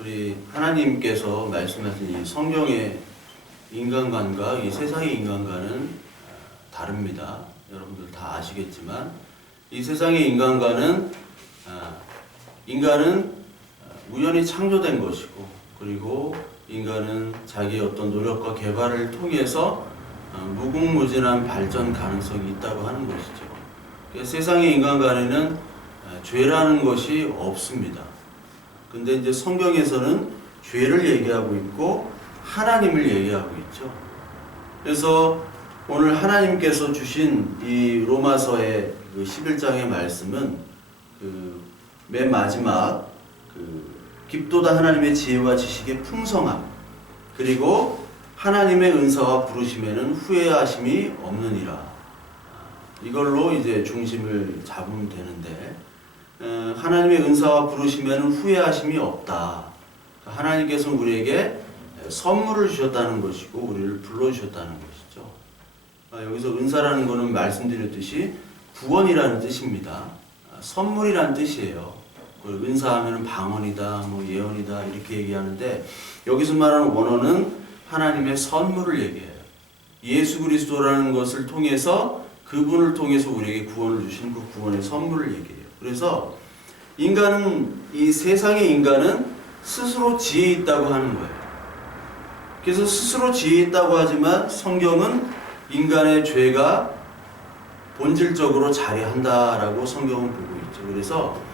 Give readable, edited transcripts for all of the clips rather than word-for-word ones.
우리 하나님께서 말씀하신 이 성경의 인간관과 이 세상의 인간관은 다릅니다. 여러분들 다 아시겠지만 이 세상의 인간관은 인간은 우연히 창조된 것이고, 그리고 인간은 자기의 어떤 노력과 개발을 통해서 무궁무진한 발전 가능성이 있다고 하는 것이죠. 세상의 인간관에는 죄라는 것이 없습니다. 근데 이제 성경에서는 죄를 얘기하고 있고 하나님을 얘기하고 있죠. 그래서 오늘 하나님께서 주신 이 로마서의 그 11장의 말씀은 그 맨 마지막 깊도다 하나님의 지혜와 지식의 풍성함, 그리고 하나님의 은사와 부르심에는 후회하심이 없느니라. 이걸로 이제 중심을 잡으면 되는데, 하나님의 은사와 부르심에는 후회하심이 없다. 하나님께서는 우리에게 선물을 주셨다는 것이고 우리를 불러주셨다는 것이죠. 여기서 은사라는 것은 말씀드렸듯이 구원이라는 뜻입니다. 선물이라는 뜻이에요. 은사하면 방언이다, 예언이다 이렇게 얘기하는데, 여기서 말하는 원어는 하나님의 선물을 얘기해요. 예수 그리스도라는 것을 통해서, 그분을 통해서 우리에게 구원을 주신 그 구원의 선물을 얘기해요. 그래서 인간은, 이 세상의 인간은 스스로 지혜 있다고 하는 거예요. 그래서 스스로 지혜 있다고 하지만 성경은 인간의 죄가 본질적으로 자리한다라고 성경은 보고 있죠. 그래서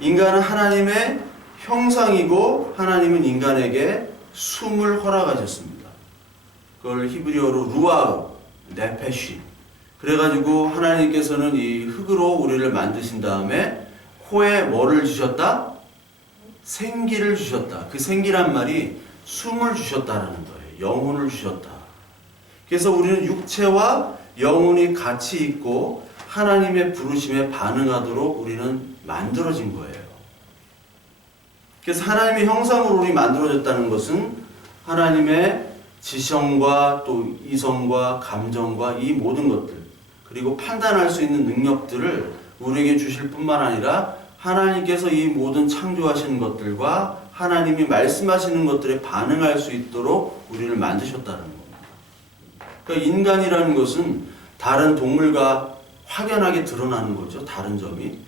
인간은 하나님의 형상이고 하나님은 인간에게 숨을 허락하셨습니다. 그걸 히브리어로 루아흐, 네페쉬. 그래가지고 하나님께서는 이 흙으로 우리를 만드신 다음에 코에 뭐를 주셨다? 생기를 주셨다. 그 생기란 말이 숨을 주셨다라는 거예요. 영혼을 주셨다. 그래서 우리는 육체와 영혼이 같이 있고 하나님의 부르심에 반응하도록 우리는 만들어진 거예요. 그래서 하나님의 형상으로 우리 만들어졌다는 것은 하나님의 지성과 또 이성과 감정과 이 모든 것들, 그리고 판단할 수 있는 능력들을 우리에게 주실 뿐만 아니라 하나님께서 이 모든 창조하시는 것들과 하나님이 말씀하시는 것들에 반응할 수 있도록 우리를 만드셨다는 겁니다. 그러니까 인간이라는 것은 다른 동물과 확연하게 드러나는 거죠. 다른 점이.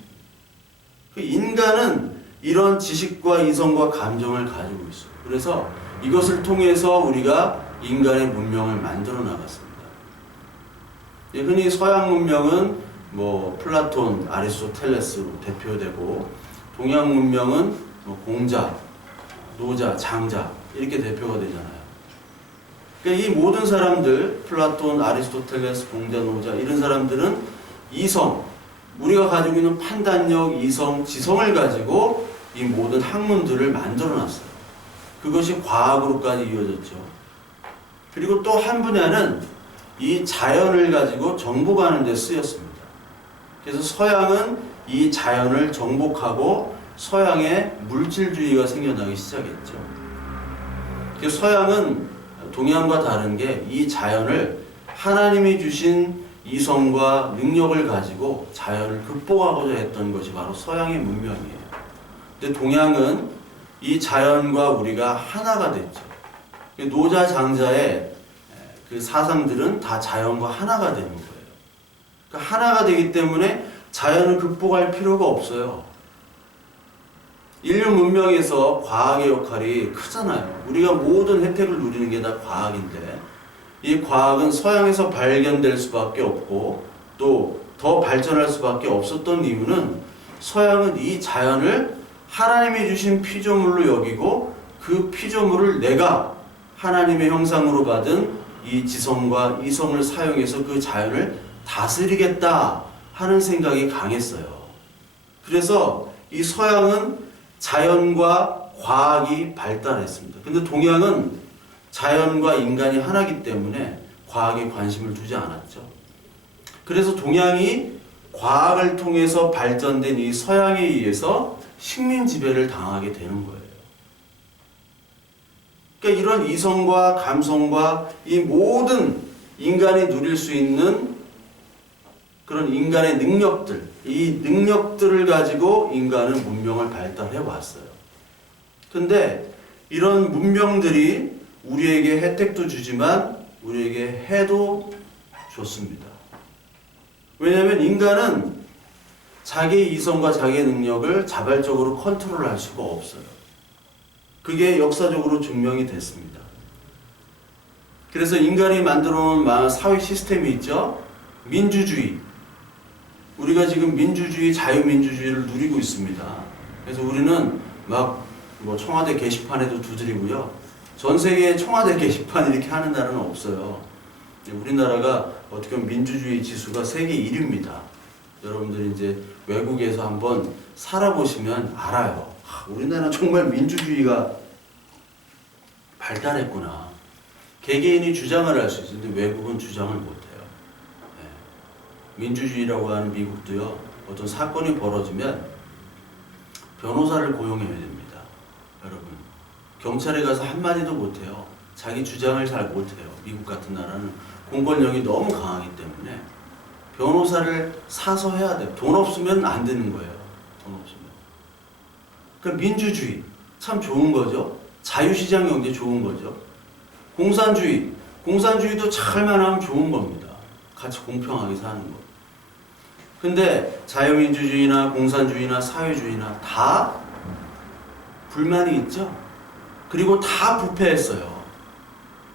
인간은 이런 지식과 이성과 감정을 가지고 있어요. 그래서 이것을 통해서 우리가 인간의 문명을 만들어 나갔습니다. 흔히 서양 문명은 플라톤, 아리스토텔레스로 대표되고, 동양 문명은 공자, 노자, 장자 이렇게 대표가 되잖아요. 그러니까 이 모든 사람들, 플라톤, 아리스토텔레스, 공자, 노자 이런 사람들은 이성, 우리가 가지고 있는 판단력, 이성, 지성을 가지고 이 모든 학문들을 만들어 놨어요. 그것이 과학으로까지 이어졌죠. 그리고 또 한 분야는 이 자연을 가지고 정복하는 데 쓰였습니다. 그래서 서양은 이 자연을 정복하고 서양의 물질주의가 생겨나기 시작했죠. 그래서 서양은 동양과 다른 게 이 자연을 하나님이 주신 이성과 능력을 가지고 자연을 극복하고자 했던 것이 바로 서양의 문명이에요. 근데 동양은 이 자연과 우리가 하나가 됐죠. 노자 장자의 그 사상들은 다 자연과 하나가 되는 거예요. 그러니까 하나가 되기 때문에 자연을 극복할 필요가 없어요. 인류 문명에서 과학의 역할이 크잖아요. 우리가 모든 혜택을 누리는 게 다 과학인데, 이 과학은 서양에서 발견될 수밖에 없고 또 더 발전할 수밖에 없었던 이유는 서양은 이 자연을 하나님이 주신 피조물로 여기고 그 피조물을 내가 하나님의 형상으로 받은 이 지성과 이성을 사용해서 그 자연을 다스리겠다 하는 생각이 강했어요. 그래서 이 서양은 자연과 과학이 발달했습니다. 근데 동양은 자연과 인간이 하나이기 때문에 과학에 관심을 두지 않았죠. 그래서 동양이 과학을 통해서 발전된 이 서양에 의해서 식민 지배를 당하게 되는 거예요. 그러니까 이런 이성과 감성과 이 모든 인간이 누릴 수 있는 그런 인간의 능력들, 이 능력들을 가지고 인간은 문명을 발달해 왔어요. 근데 이런 문명들이 우리에게 혜택도 주지만 우리에게 해도 좋습니다. 왜냐하면 인간은 자기의 이성과 자기의 능력을 자발적으로 컨트롤할 수가 없어요. 그게 역사적으로 증명이 됐습니다. 그래서 인간이 만들어 놓은 사회 시스템이 있죠. 민주주의. 우리가 지금 민주주의, 자유민주주의를 누리고 있습니다. 그래서 우리는 뭐 청와대 게시판에도 두드리고요. 전 세계에 청와대 게시판 이렇게 하는 나라는 없어요. 우리나라가 어떻게 보면 민주주의 지수가 세계 1위입니다. 여러분들이 이제 외국에서 한번 살아보시면 알아요. 우리나라는 정말 민주주의가 발달했구나. 개개인이 주장을 할 수 있어요. 근데 외국은 주장을 못해요. 민주주의라고 하는 미국도요. 어떤 사건이 벌어지면 변호사를 고용해야 됩니다. 여러분. 경찰에 가서 한마디도 못해요. 자기 주장을 잘 못해요. 미국 같은 나라는 공권력이 너무 강하기 때문에 변호사를 사서 해야 돼요. 돈 없으면 안 되는 거예요. 돈 없으면. 그러니까 민주주의 참 좋은 거죠. 자유시장 경제 좋은 거죠. 공산주의도 잘만 하면 좋은 겁니다. 같이 공평하게 사는 거. 근데 자유민주주의나 공산주의나 사회주의나 다 불만이 있죠. 그리고 다 부패했어요.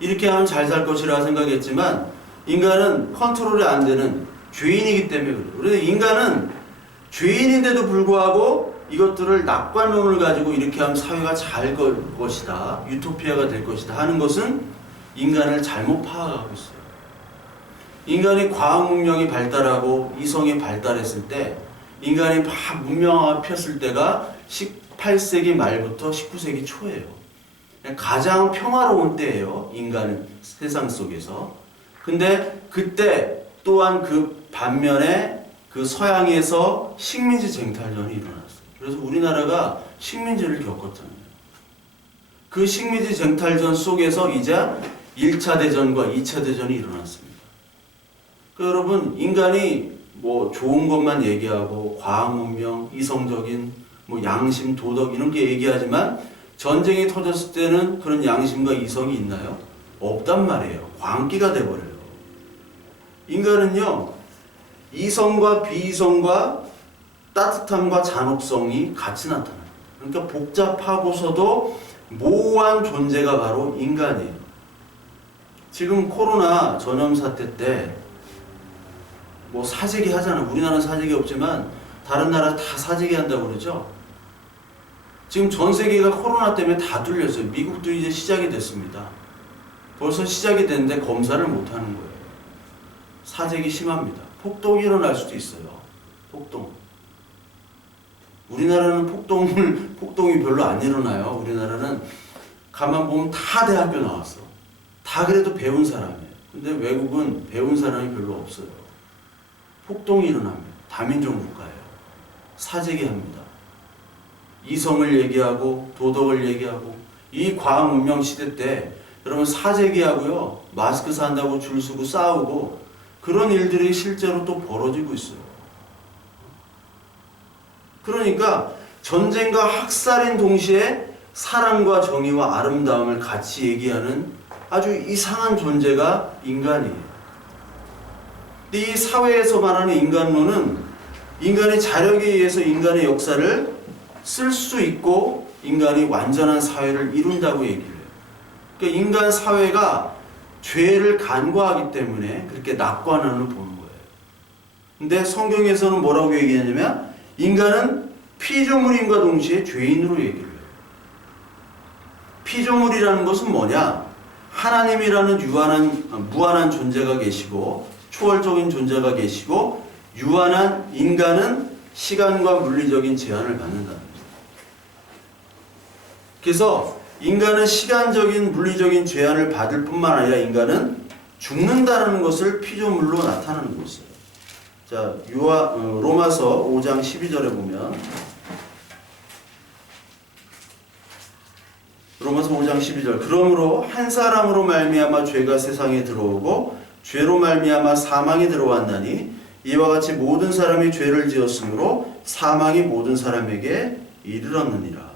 이렇게 하면 잘 살 것이라 생각했지만 인간은 컨트롤이 안 되는 죄인이기 때문에 그래요. 그런데 인간은 죄인인데도 불구하고 이것들을 낙관론을 가지고 이렇게 하면 사회가 잘 걸 것이다. 유토피아가 될 것이다 하는 것은 인간을 잘못 파악하고 있어요. 인간이 과학 문명이 발달하고 이성이 발달했을 때 인간이 막 문명화가 폈을 때가 18세기 말부터 19세기 초예요. 가장 평화로운 때예요. 인간 세상 속에서. 근데 그때 또한 그 반면에 그 서양에서 식민지 쟁탈전이 일어났어요. 그래서 우리나라가 식민지를 겪었잖아요. 그 식민지 쟁탈전 속에서 이제 1차 대전과 2차 대전이 일어났습니다. 여러분, 인간이 뭐 좋은 것만 얘기하고 과학 문명, 이성적인 뭐 양심, 도덕 이런 게 얘기하지만 전쟁이 터졌을 때는 그런 양심과 이성이 있나요? 없단 말이에요. 광기가 돼버려요. 인간은요, 이성과 비이성과 따뜻함과 잔혹성이 같이 나타나요. 그러니까 복잡하고서도 모호한 존재가 바로 인간이에요. 지금 코로나 전염 사태 때 뭐 사재기 하잖아요. 우리나라는 사재기 없지만 다른 나라 다 사재기 한다고 그러죠. 지금 전 세계가 코로나 때문에 다 뚫렸어요. 미국도 이제 시작이 됐습니다. 벌써 시작이 됐는데 검사를 못하는 거예요. 사재기 심합니다. 폭동이 일어날 수도 있어요. 폭동. 우리나라는 폭동이 별로 안 일어나요. 우리나라는 가만 보면 다 대학교 나왔어. 다 그래도 배운 사람이에요. 근데 외국은 배운 사람이 별로 없어요. 폭동이 일어납니다. 다민족 국가예요. 사재기 합니다. 이성을 얘기하고 도덕을 얘기하고 이 과학 문명 시대 때 여러분 사재기 하고요. 마스크 산다고 줄 서고 싸우고 그런 일들이 실제로 또 벌어지고 있어요. 그러니까 전쟁과 학살인 동시에 사랑과 정의와 아름다움을 같이 얘기하는 아주 이상한 존재가 인간이에요. 근데 이 사회에서 말하는 인간론은 인간의 자력에 의해서 인간의 역사를 쓸 수 있고 인간이 완전한 사회를 이룬다고 얘기를 해요. 그러니까 인간 사회가 죄를 간과하기 때문에 그렇게 낙관론을 보는 거예요. 근데 성경에서는 뭐라고 얘기하냐면 인간은 피조물임과 동시에 죄인으로 얘기를 해요. 피조물이라는 것은 뭐냐? 하나님이라는 무한한 존재가 계시고 초월적인 존재가 계시고 유한한 인간은 시간과 물리적인 제한을 받는다는 거예요. 그래서 인간은 시간적인 물리적인 제한을 받을 뿐만 아니라 인간은 죽는다는 것을 피조물로 나타내는 것이에요. 자, 로마서 5장 12절에 보면 로마서 5장 12절 그러므로 한 사람으로 말미암아 죄가 세상에 들어오고 죄로 말미암아 사망이 들어왔나니 이와 같이 모든 사람이 죄를 지었으므로 사망이 모든 사람에게 이르렀느니라.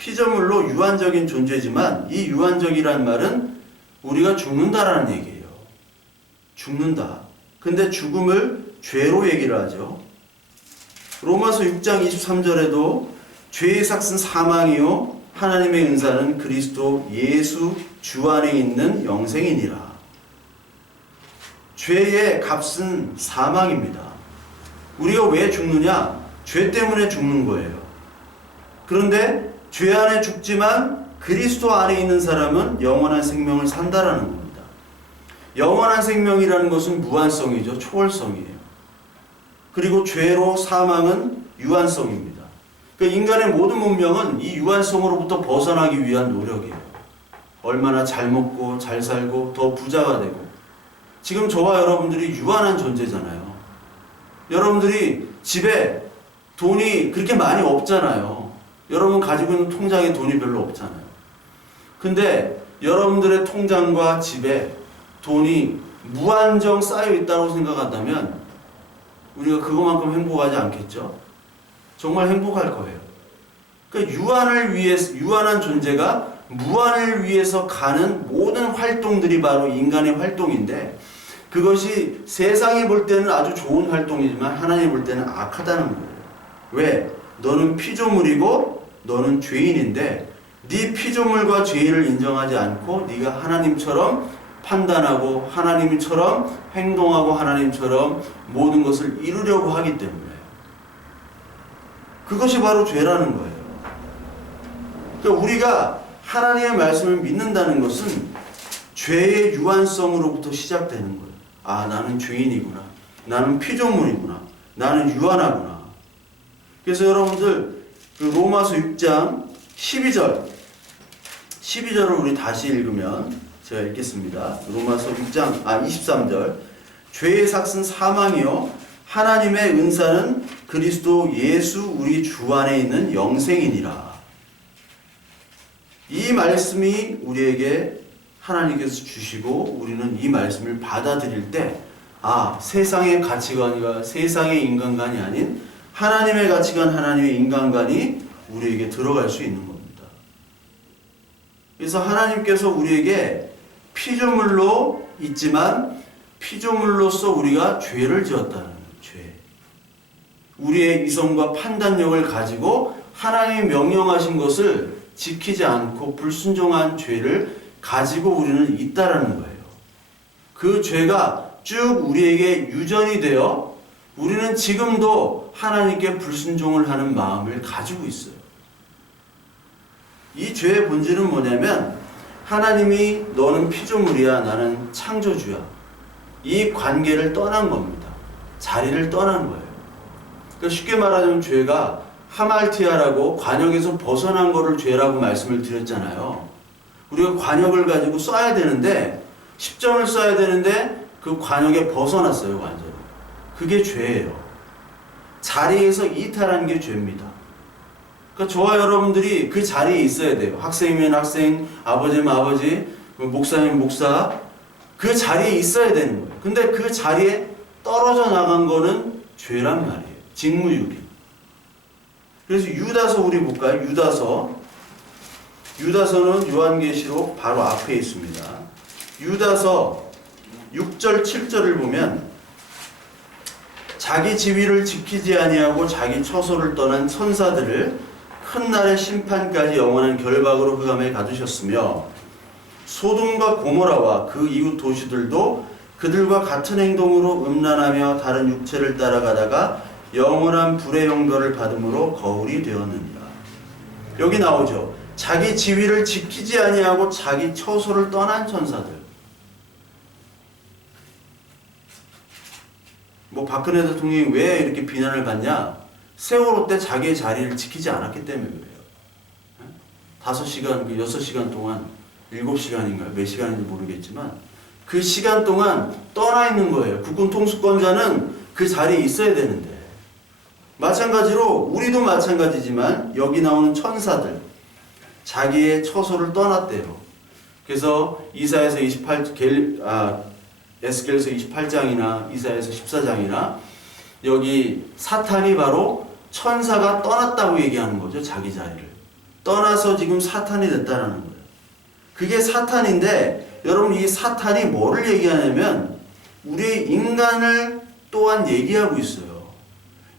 피조물로 유한적인 존재지만 이 유한적이란 말은 우리가 죽는다라는 얘기예요. 죽는다. 근데 죽음을 죄로 얘기를 하죠. 로마서 6장 23절에도 죄의 삭은 사망이요 하나님의 은사는 그리스도 예수 주 안에 있는 영생이니라. 죄의 값은 사망입니다. 우리가 왜 죽느냐? 죄 때문에 죽는 거예요. 그런데 죄 안에 죽지만 그리스도 안에 있는 사람은 영원한 생명을 산다라는 겁니다. 영원한 생명이라는 것은 무한성이죠. 초월성이에요. 그리고 죄로 사망은 유한성입니다. 그러니까 인간의 모든 문명은 이 유한성으로부터 벗어나기 위한 노력이에요. 얼마나 잘 먹고 잘 살고 더 부자가 되고. 지금 저와 여러분들이 유한한 존재잖아요. 여러분들이 집에 돈이 그렇게 많이 없잖아요. 여러분 가지고 있는 통장에 돈이 별로 없잖아요. 근데 여러분들의 통장과 집에 돈이 무한정 쌓여 있다고 생각한다면 우리가 그것만큼 행복하지 않겠죠? 정말 행복할 거예요. 그러니까 유한한 존재가 무한을 위해서 가는 모든 활동들이 바로 인간의 활동인데 그것이 세상이 볼 때는 아주 좋은 활동이지만 하나님 볼 때는 악하다는 거예요. 왜? 너는 피조물이고 너는 죄인인데 네 피조물과 죄인을 인정하지 않고 네가 하나님처럼 판단하고 하나님처럼 행동하고 하나님처럼 모든 것을 이루려고 하기 때문에 그것이 바로 죄라는 거예요. 그러니까 우리가 하나님의 말씀을 믿는다는 것은 죄의 유한성으로부터 시작되는 거예요. 아, 나는 죄인이구나. 나는 피조물이구나. 나는 유한하구나. 그래서 여러분들 그 로마서 6장 12절을 우리 다시 읽으면 제가 읽겠습니다. 로마서 6장 23절 죄의 삭은 사망이요 하나님의 은사는 그리스도 예수 우리 주 안에 있는 영생이니라. 이 말씀이 우리에게 하나님께서 주시고 우리는 이 말씀을 받아들일 때 세상의 가치관과 세상의 인간관이 아닌 하나님의 가치관, 하나님의 인간관이 우리에게 들어갈 수 있는 겁니다. 그래서 하나님께서 우리에게 피조물로 있지만 피조물로서 우리가 죄를 지었다는 거예요. 죄. 우리의 이성과 판단력을 가지고 하나님이 명령하신 것을 지키지 않고 불순종한 죄를 가지고 우리는 있다라는 거예요. 그 죄가 쭉 우리에게 유전이 되어 우리는 지금도 하나님께 불순종을 하는 마음을 가지고 있어요. 이 죄의 본질은 뭐냐면 하나님이 너는 피조물이야 나는 창조주야 이 관계를 떠난 겁니다. 자리를 떠난 거예요. 그러니까 쉽게 말하자면 죄가 하말티아라고 관역에서 벗어난 거를 죄라고 말씀을 드렸잖아요. 우리가 관역을 가지고 써야 되는데 10점을 써야 되는데 그 관역에 벗어났어요. 완전히. 그게 죄예요. 자리에서 이탈한 게 죄입니다. 그러니까 저와 여러분들이 그 자리에 있어야 돼요. 학생이면 학생, 아버지면 아버지, 목사면 목사 그 자리에 있어야 되는 거예요. 근데 그 자리에 떨어져 나간 거는 죄란 말이에요. 직무유기. 그래서 유다서 우리 볼까요? 유다서는 요한계시록 바로 앞에 있습니다. 유다서 6절 7절을 보면 자기 지위를 지키지 아니하고 자기 처소를 떠난 천사들을 큰 날의 심판까지 영원한 결박으로 흑암에 가두셨으며 소돔과 고모라와 그 이웃 도시들도 그들과 같은 행동으로 음란하며 다른 육체를 따라가다가 영원한 불의 용도를 받음으로 거울이 되었느니라. 여기 나오죠. 자기 지위를 지키지 아니하고 자기 처소를 떠난 천사들. 박근혜 대통령이 왜 이렇게 비난을 받냐? 세월호 때 자기의 자리를 지키지 않았기 때문에 그래요. 5시간, 6시간 동안 7시간인가요? 몇 시간인지 모르겠지만 그 시간 동안 떠나 있는 거예요. 국군 통수권자는 그 자리에 있어야 되는데 마찬가지로 우리도 마찬가지지만 여기 나오는 천사들 자기의 처소를 떠났대요. 그래서 이사야서 에스겔서 28장이나 이사야서 14장이나 여기 사탄이 바로 천사가 떠났다고 얘기하는 거죠. 자기 자리를 떠나서 지금 사탄이 됐다라는 거예요. 그게 사탄인데 여러분 이 사탄이 뭐를 얘기하냐면 우리의 인간을 또한 얘기하고 있어요.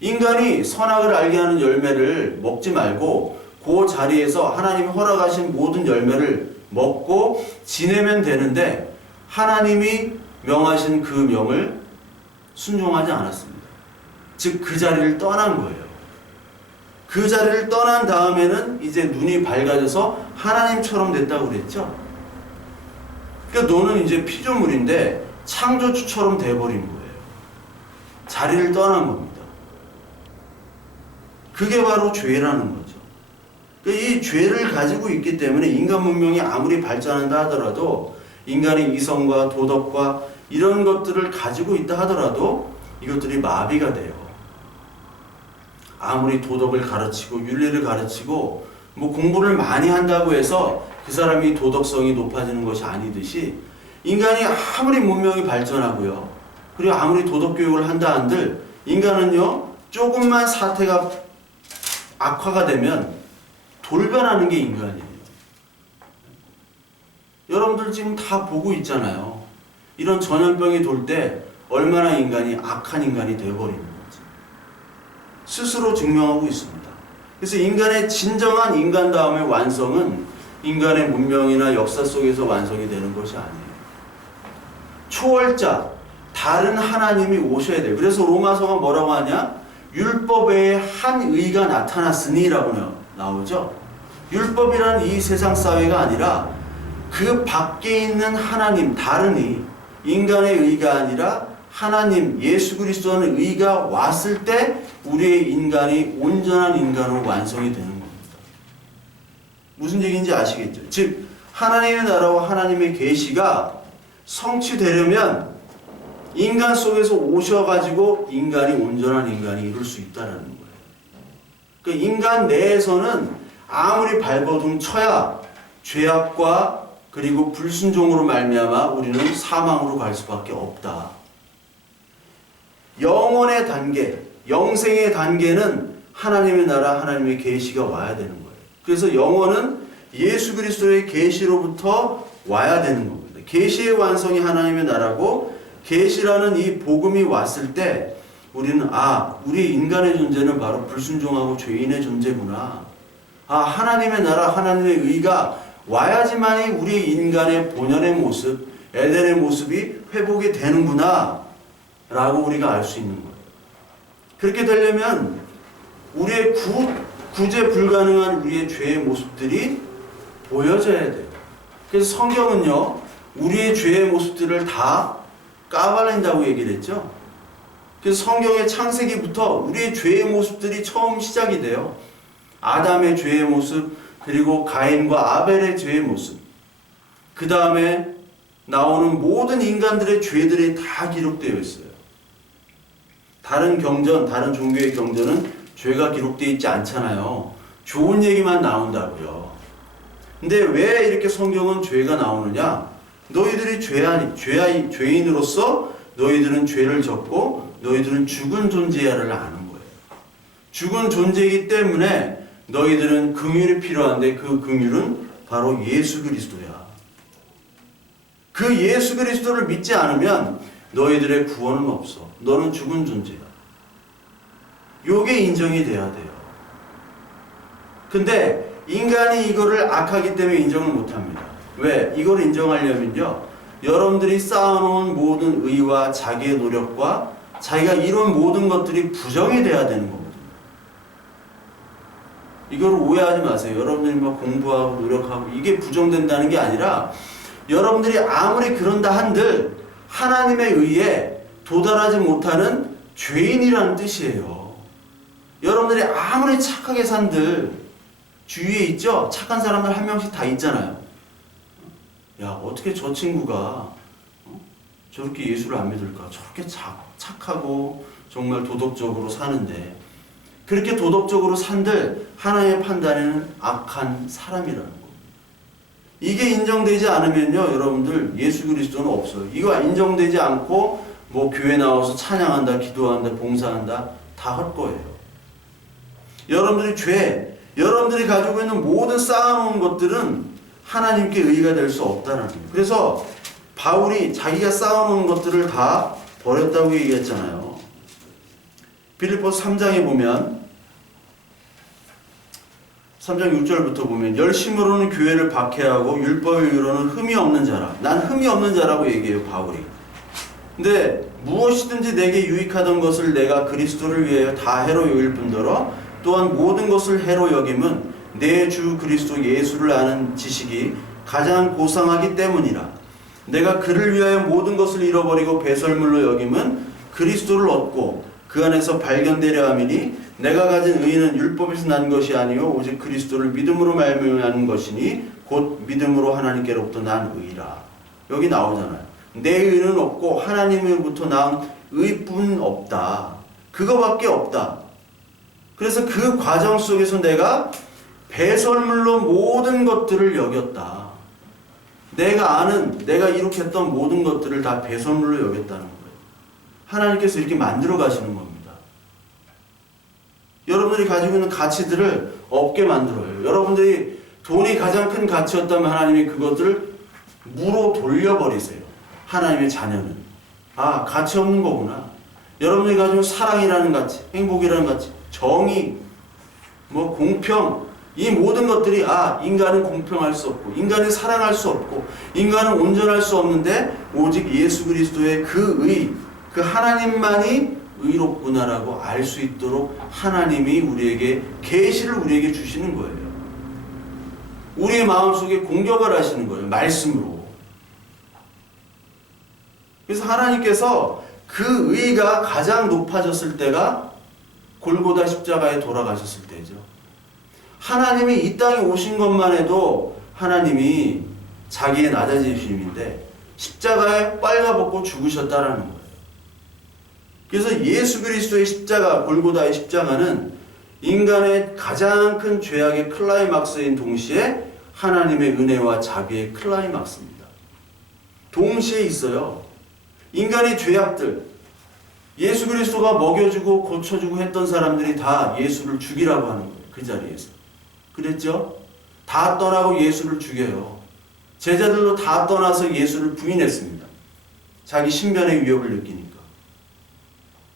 인간이 선악을 알게 하는 열매를 먹지 말고 그 자리에서 하나님이 허락하신 모든 열매를 먹고 지내면 되는데 하나님이 명하신 그 명을 순종하지 않았습니다. 즉 그 자리를 떠난 거예요. 그 자리를 떠난 다음에는 이제 눈이 밝아져서 하나님처럼 됐다고 그랬죠. 그러니까 너는 이제 피조물인데 창조주처럼 돼버린 거예요. 자리를 떠난 겁니다. 그게 바로 죄라는 거죠. 그러니까 이 죄를 가지고 있기 때문에 인간 문명이 아무리 발전한다 하더라도 인간의 이성과 도덕과 이런 것들을 가지고 있다 하더라도 이것들이 마비가 돼요. 아무리 도덕을 가르치고 윤리를 가르치고 뭐 공부를 많이 한다고 해서 그 사람이 도덕성이 높아지는 것이 아니듯이 인간이 아무리 문명이 발전하고요. 그리고 아무리 도덕 교육을 한다 한들 인간은요. 조금만 사태가 악화가 되면 돌변하는 게 인간이에요. 여러분들 지금 다 보고 있잖아요. 이런 전염병이 돌 때 얼마나 인간이 악한 인간이 되어버리는 거지. 스스로 증명하고 있습니다. 그래서 인간의 진정한 인간다움의 완성은 인간의 문명이나 역사 속에서 완성이 되는 것이 아니에요. 초월자, 다른 하나님이 오셔야 돼요. 그래서 로마서가 뭐라고 하냐? 율법 외에 한 의가 나타났으니 라고 나오죠. 율법이란 이 세상 사회가 아니라 그 밖에 있는 하나님, 다른 의, 인간의 의가 아니라 하나님, 예수 그리스도의 의가 왔을 때 우리의 인간이 온전한 인간으로 완성이 되는 겁니다. 무슨 얘기인지 아시겠죠? 즉 하나님의 나라와 하나님의 계시가 성취되려면 인간 속에서 오셔가지고 인간이 온전한 인간이 이룰 수 있다는 거예요. 그러니까 인간 내에서는 아무리 발버둥 쳐야 죄악과 그리고 불순종으로 말미암아 우리는 사망으로 갈 수밖에 없다. 영혼의 단계, 영생의 단계는 하나님의 나라, 하나님의 계시가 와야 되는 거예요. 그래서 영혼은 예수 그리스도의 계시로부터 와야 되는 겁니다. 계시의 완성이 하나님의 나라고 계시라는 이 복음이 왔을 때 우리는 우리 인간의 존재는 바로 불순종하고 죄인의 존재구나. 하나님의 나라, 하나님의 의가 와야지만이 우리 인간의 본연의 모습, 에덴의 모습이 회복이 되는구나 라고 우리가 알 수 있는 거예요. 그렇게 되려면 우리의 구제 불가능한 우리의 죄의 모습들이 보여져야 돼요. 그래서 성경은요, 우리의 죄의 모습들을 다 까발린다고 얘기를 했죠. 그래서 성경의 창세기부터 우리의 죄의 모습들이 처음 시작이 돼요. 아담의 죄의 모습, 그리고 가인과 아벨의 죄의 모습. 그 다음에 나오는 모든 인간들의 죄들이 다 기록되어 있어요. 다른 경전, 다른 종교의 경전은 죄가 기록되어 있지 않잖아요. 좋은 얘기만 나온다고요. 근데 왜 이렇게 성경은 죄가 나오느냐? 너희들이 죄인으로서 너희들은 죄를 졌고 너희들은 죽은 존재야를 아는 거예요. 죽은 존재이기 때문에 너희들은 긍휼이 필요한데 그 긍휼은 바로 예수 그리스도야. 그 예수 그리스도를 믿지 않으면 너희들의 구원은 없어. 너는 죽은 존재야. 요게 인정이 돼야 돼요. 근데 인간이 이거를 악하기 때문에 인정을 못합니다. 왜? 이걸 인정하려면요, 여러분들이 쌓아놓은 모든 의와 자기의 노력과 자기가 이룬 모든 것들이 부정이 돼야 되는 거거든요. 이걸 오해하지 마세요. 여러분들이 막 공부하고 노력하고 이게 부정된다는 게 아니라 여러분들이 아무리 그런다 한들 하나님의 의에 도달하지 못하는 죄인이라는 뜻이에요. 여러분들이 아무리 착하게 산들 주위에 있죠? 착한 사람들 한 명씩 다 있잖아요. 야, 어떻게 저 친구가 저렇게 예수를 안 믿을까? 저렇게 착하고 정말 도덕적으로 사는데 그렇게 도덕적으로 산들 하나님의 판단에는 악한 사람이라는 겁니다. 이게 인정되지 않으면요, 여러분들 예수 그리스도는 없어요. 이거 인정되지 않고 뭐 교회 나와서 찬양한다, 기도한다, 봉사한다 다 할 거예요. 여러분들이 여러분들이 가지고 있는 모든 쌓아놓은 것들은 하나님께 의가 될 수 없다는 거예요. 그래서 바울이 자기가 쌓아놓은 것들을 다 버렸다고 얘기했잖아요. 빌립보서 3장에 보면 3장 6절부터 보면 열심으로는 교회를 박해하고 율법에 의로는 흠이 없는 자라. 난 흠이 없는 자라고 얘기해요, 바울이. 근데 무엇이든지 내게 유익하던 것을 내가 그리스도를 위하여 다 해로 여길 뿐더러 또한 모든 것을 해로 여김은 내 주 그리스도 예수를 아는 지식이 가장 고상하기 때문이라. 내가 그를 위하여 모든 것을 잃어버리고 배설물로 여김은 그리스도를 얻고 그 안에서 발견되려 함이니 내가 가진 의는 율법에서 난 것이 아니요 오직 그리스도를 믿음으로 말미암는 것이니 곧 믿음으로 하나님께로부터 난 의라. 여기 나오잖아요. 내 의는 없고 하나님으로부터 나온 의뿐 없다. 그거밖에 없다. 그래서 그 과정 속에서 내가 배설물로 모든 것들을 여겼다. 내가 아는, 내가 이룩했던 모든 것들을 다 배설물로 여겼다는 거예요. 하나님께서 이렇게 만들어 가시는 겁니다. 여러분들이 가지고 있는 가치들을 없게 만들어요. 여러분들이 돈이 가장 큰 가치였다면 하나님이 그것들을 무로 돌려버리세요. 하나님의 자녀는. 아, 가치 없는 거구나. 여러분들이 가지고 있는 사랑이라는 가치, 행복이라는 가치, 정의, 공평, 이 모든 것들이 인간은 공평할 수 없고 인간은 사랑할 수 없고 인간은 온전할 수 없는데 오직 예수 그리스도의 그 의, 그 하나님만이 의롭구나라고 알 수 있도록 하나님이 우리에게 계시를 우리에게 주시는 거예요. 우리의 마음속에 공격을 하시는 거예요. 말씀으로. 그래서 하나님께서 그 의가 가장 높아졌을 때가 골고다 십자가에 돌아가셨을 때죠. 하나님이 이 땅에 오신 것만 해도 하나님이 자기의 낮아지심인데 십자가에 빨가벗고 죽으셨다라는 거예요. 그래서 예수 그리스도의 십자가, 골고다의 십자가는 인간의 가장 큰 죄악의 클라이막스인 동시에 하나님의 은혜와 자비의 클라이막스입니다. 동시에 있어요. 인간의 죄악들, 예수 그리스도가 먹여주고 고쳐주고 했던 사람들이 다 예수를 죽이라고 하는 거예요. 그 자리에서. 그랬죠? 다 떠나고 예수를 죽여요. 제자들도 다 떠나서 예수를 부인했습니다. 자기 신변의 위협을 느끼니까.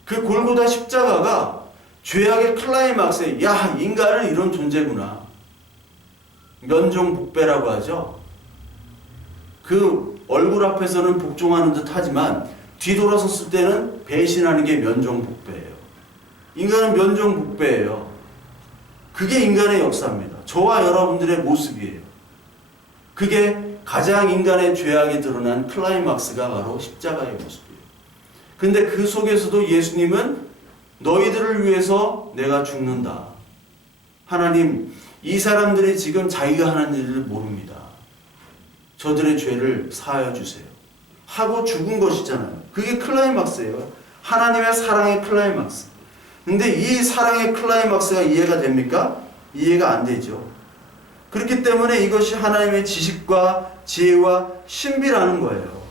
그 골고다 십자가가 죄악의 클라이막스에 인간은 이런 존재구나. 면종복배라고 하죠. 그 얼굴 앞에서는 복종하는 듯 하지만 뒤돌아섰을 때는 배신하는 게 면종복배예요. 인간은 면종복배예요. 그게 인간의 역사입니다. 저와 여러분들의 모습이에요. 그게 가장 인간의 죄악이 드러난 클라이막스가 바로 십자가의 모습이에요. 근데 그 속에서도 예수님은 너희들을 위해서 내가 죽는다. 하나님, 이 사람들이 지금 자기가 하는 일을 모릅니다. 저들의 죄를 사하여 주세요. 하고 죽은 것이잖아요. 그게 클라이막스예요. 하나님의 사랑의 클라이막스. 근데 이 사랑의 클라이막스가 이해가 됩니까? 이해가 안 되죠. 그렇기 때문에 이것이 하나님의 지식과 지혜와 신비라는 거예요.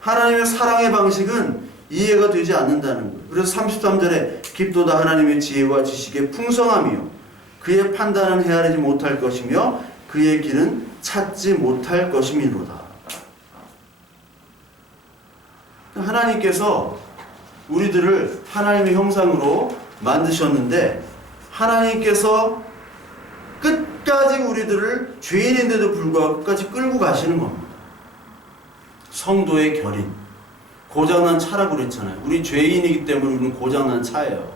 하나님의 사랑의 방식은 이해가 되지 않는다는 거예요. 그래서 33절에 깊도다 하나님의 지혜와 지식의 풍성함이요 그의 판단은 헤아리지 못할 것이며 그의 길은 찾지 못할 것이미로다. 하나님께서 우리들을 하나님의 형상으로 만드셨는데 하나님께서 끝까지 우리들을 죄인인데도 불구하고 끝까지 끌고 가시는 겁니다. 성도의 결인. 고장난 차라고 그랬잖아요. 우리 죄인이기 때문에 우리는 고장난 차예요.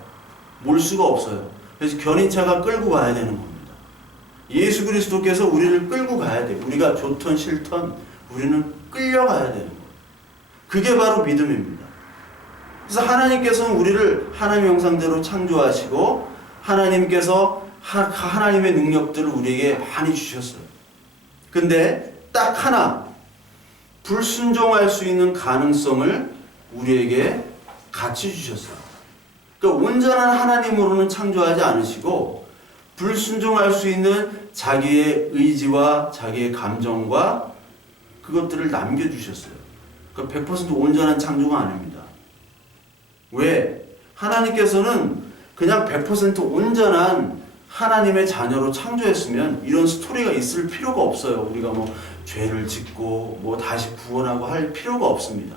몰 수가 없어요. 그래서 견인차가 끌고 가야 되는 겁니다. 예수 그리스도께서 우리를 끌고 가야 돼요. 우리가 좋든 싫든 우리는 끌려가야 되는 거예요. 그게 바로 믿음입니다. 그래서 하나님께서는 우리를 하나님의 형상대로 창조하시고 하나님께서 하나님의 능력들을 우리에게 많이 주셨어요. 근데 딱 하나 불순종할 수 있는 가능성을 우리에게 같이 주셨어요. 그러니까 온전한 하나님으로는 창조하지 않으시고 불순종할 수 있는 자기의 의지와 자기의 감정과 그것들을 남겨주셨어요. 그러니까 100% 온전한 창조가 아닙니다. 왜? 하나님께서는 그냥 100% 온전한 하나님의 자녀로 창조했으면 이런 스토리가 있을 필요가 없어요. 우리가 뭐 죄를 짓고 뭐 다시 구원하고 할 필요가 없습니다.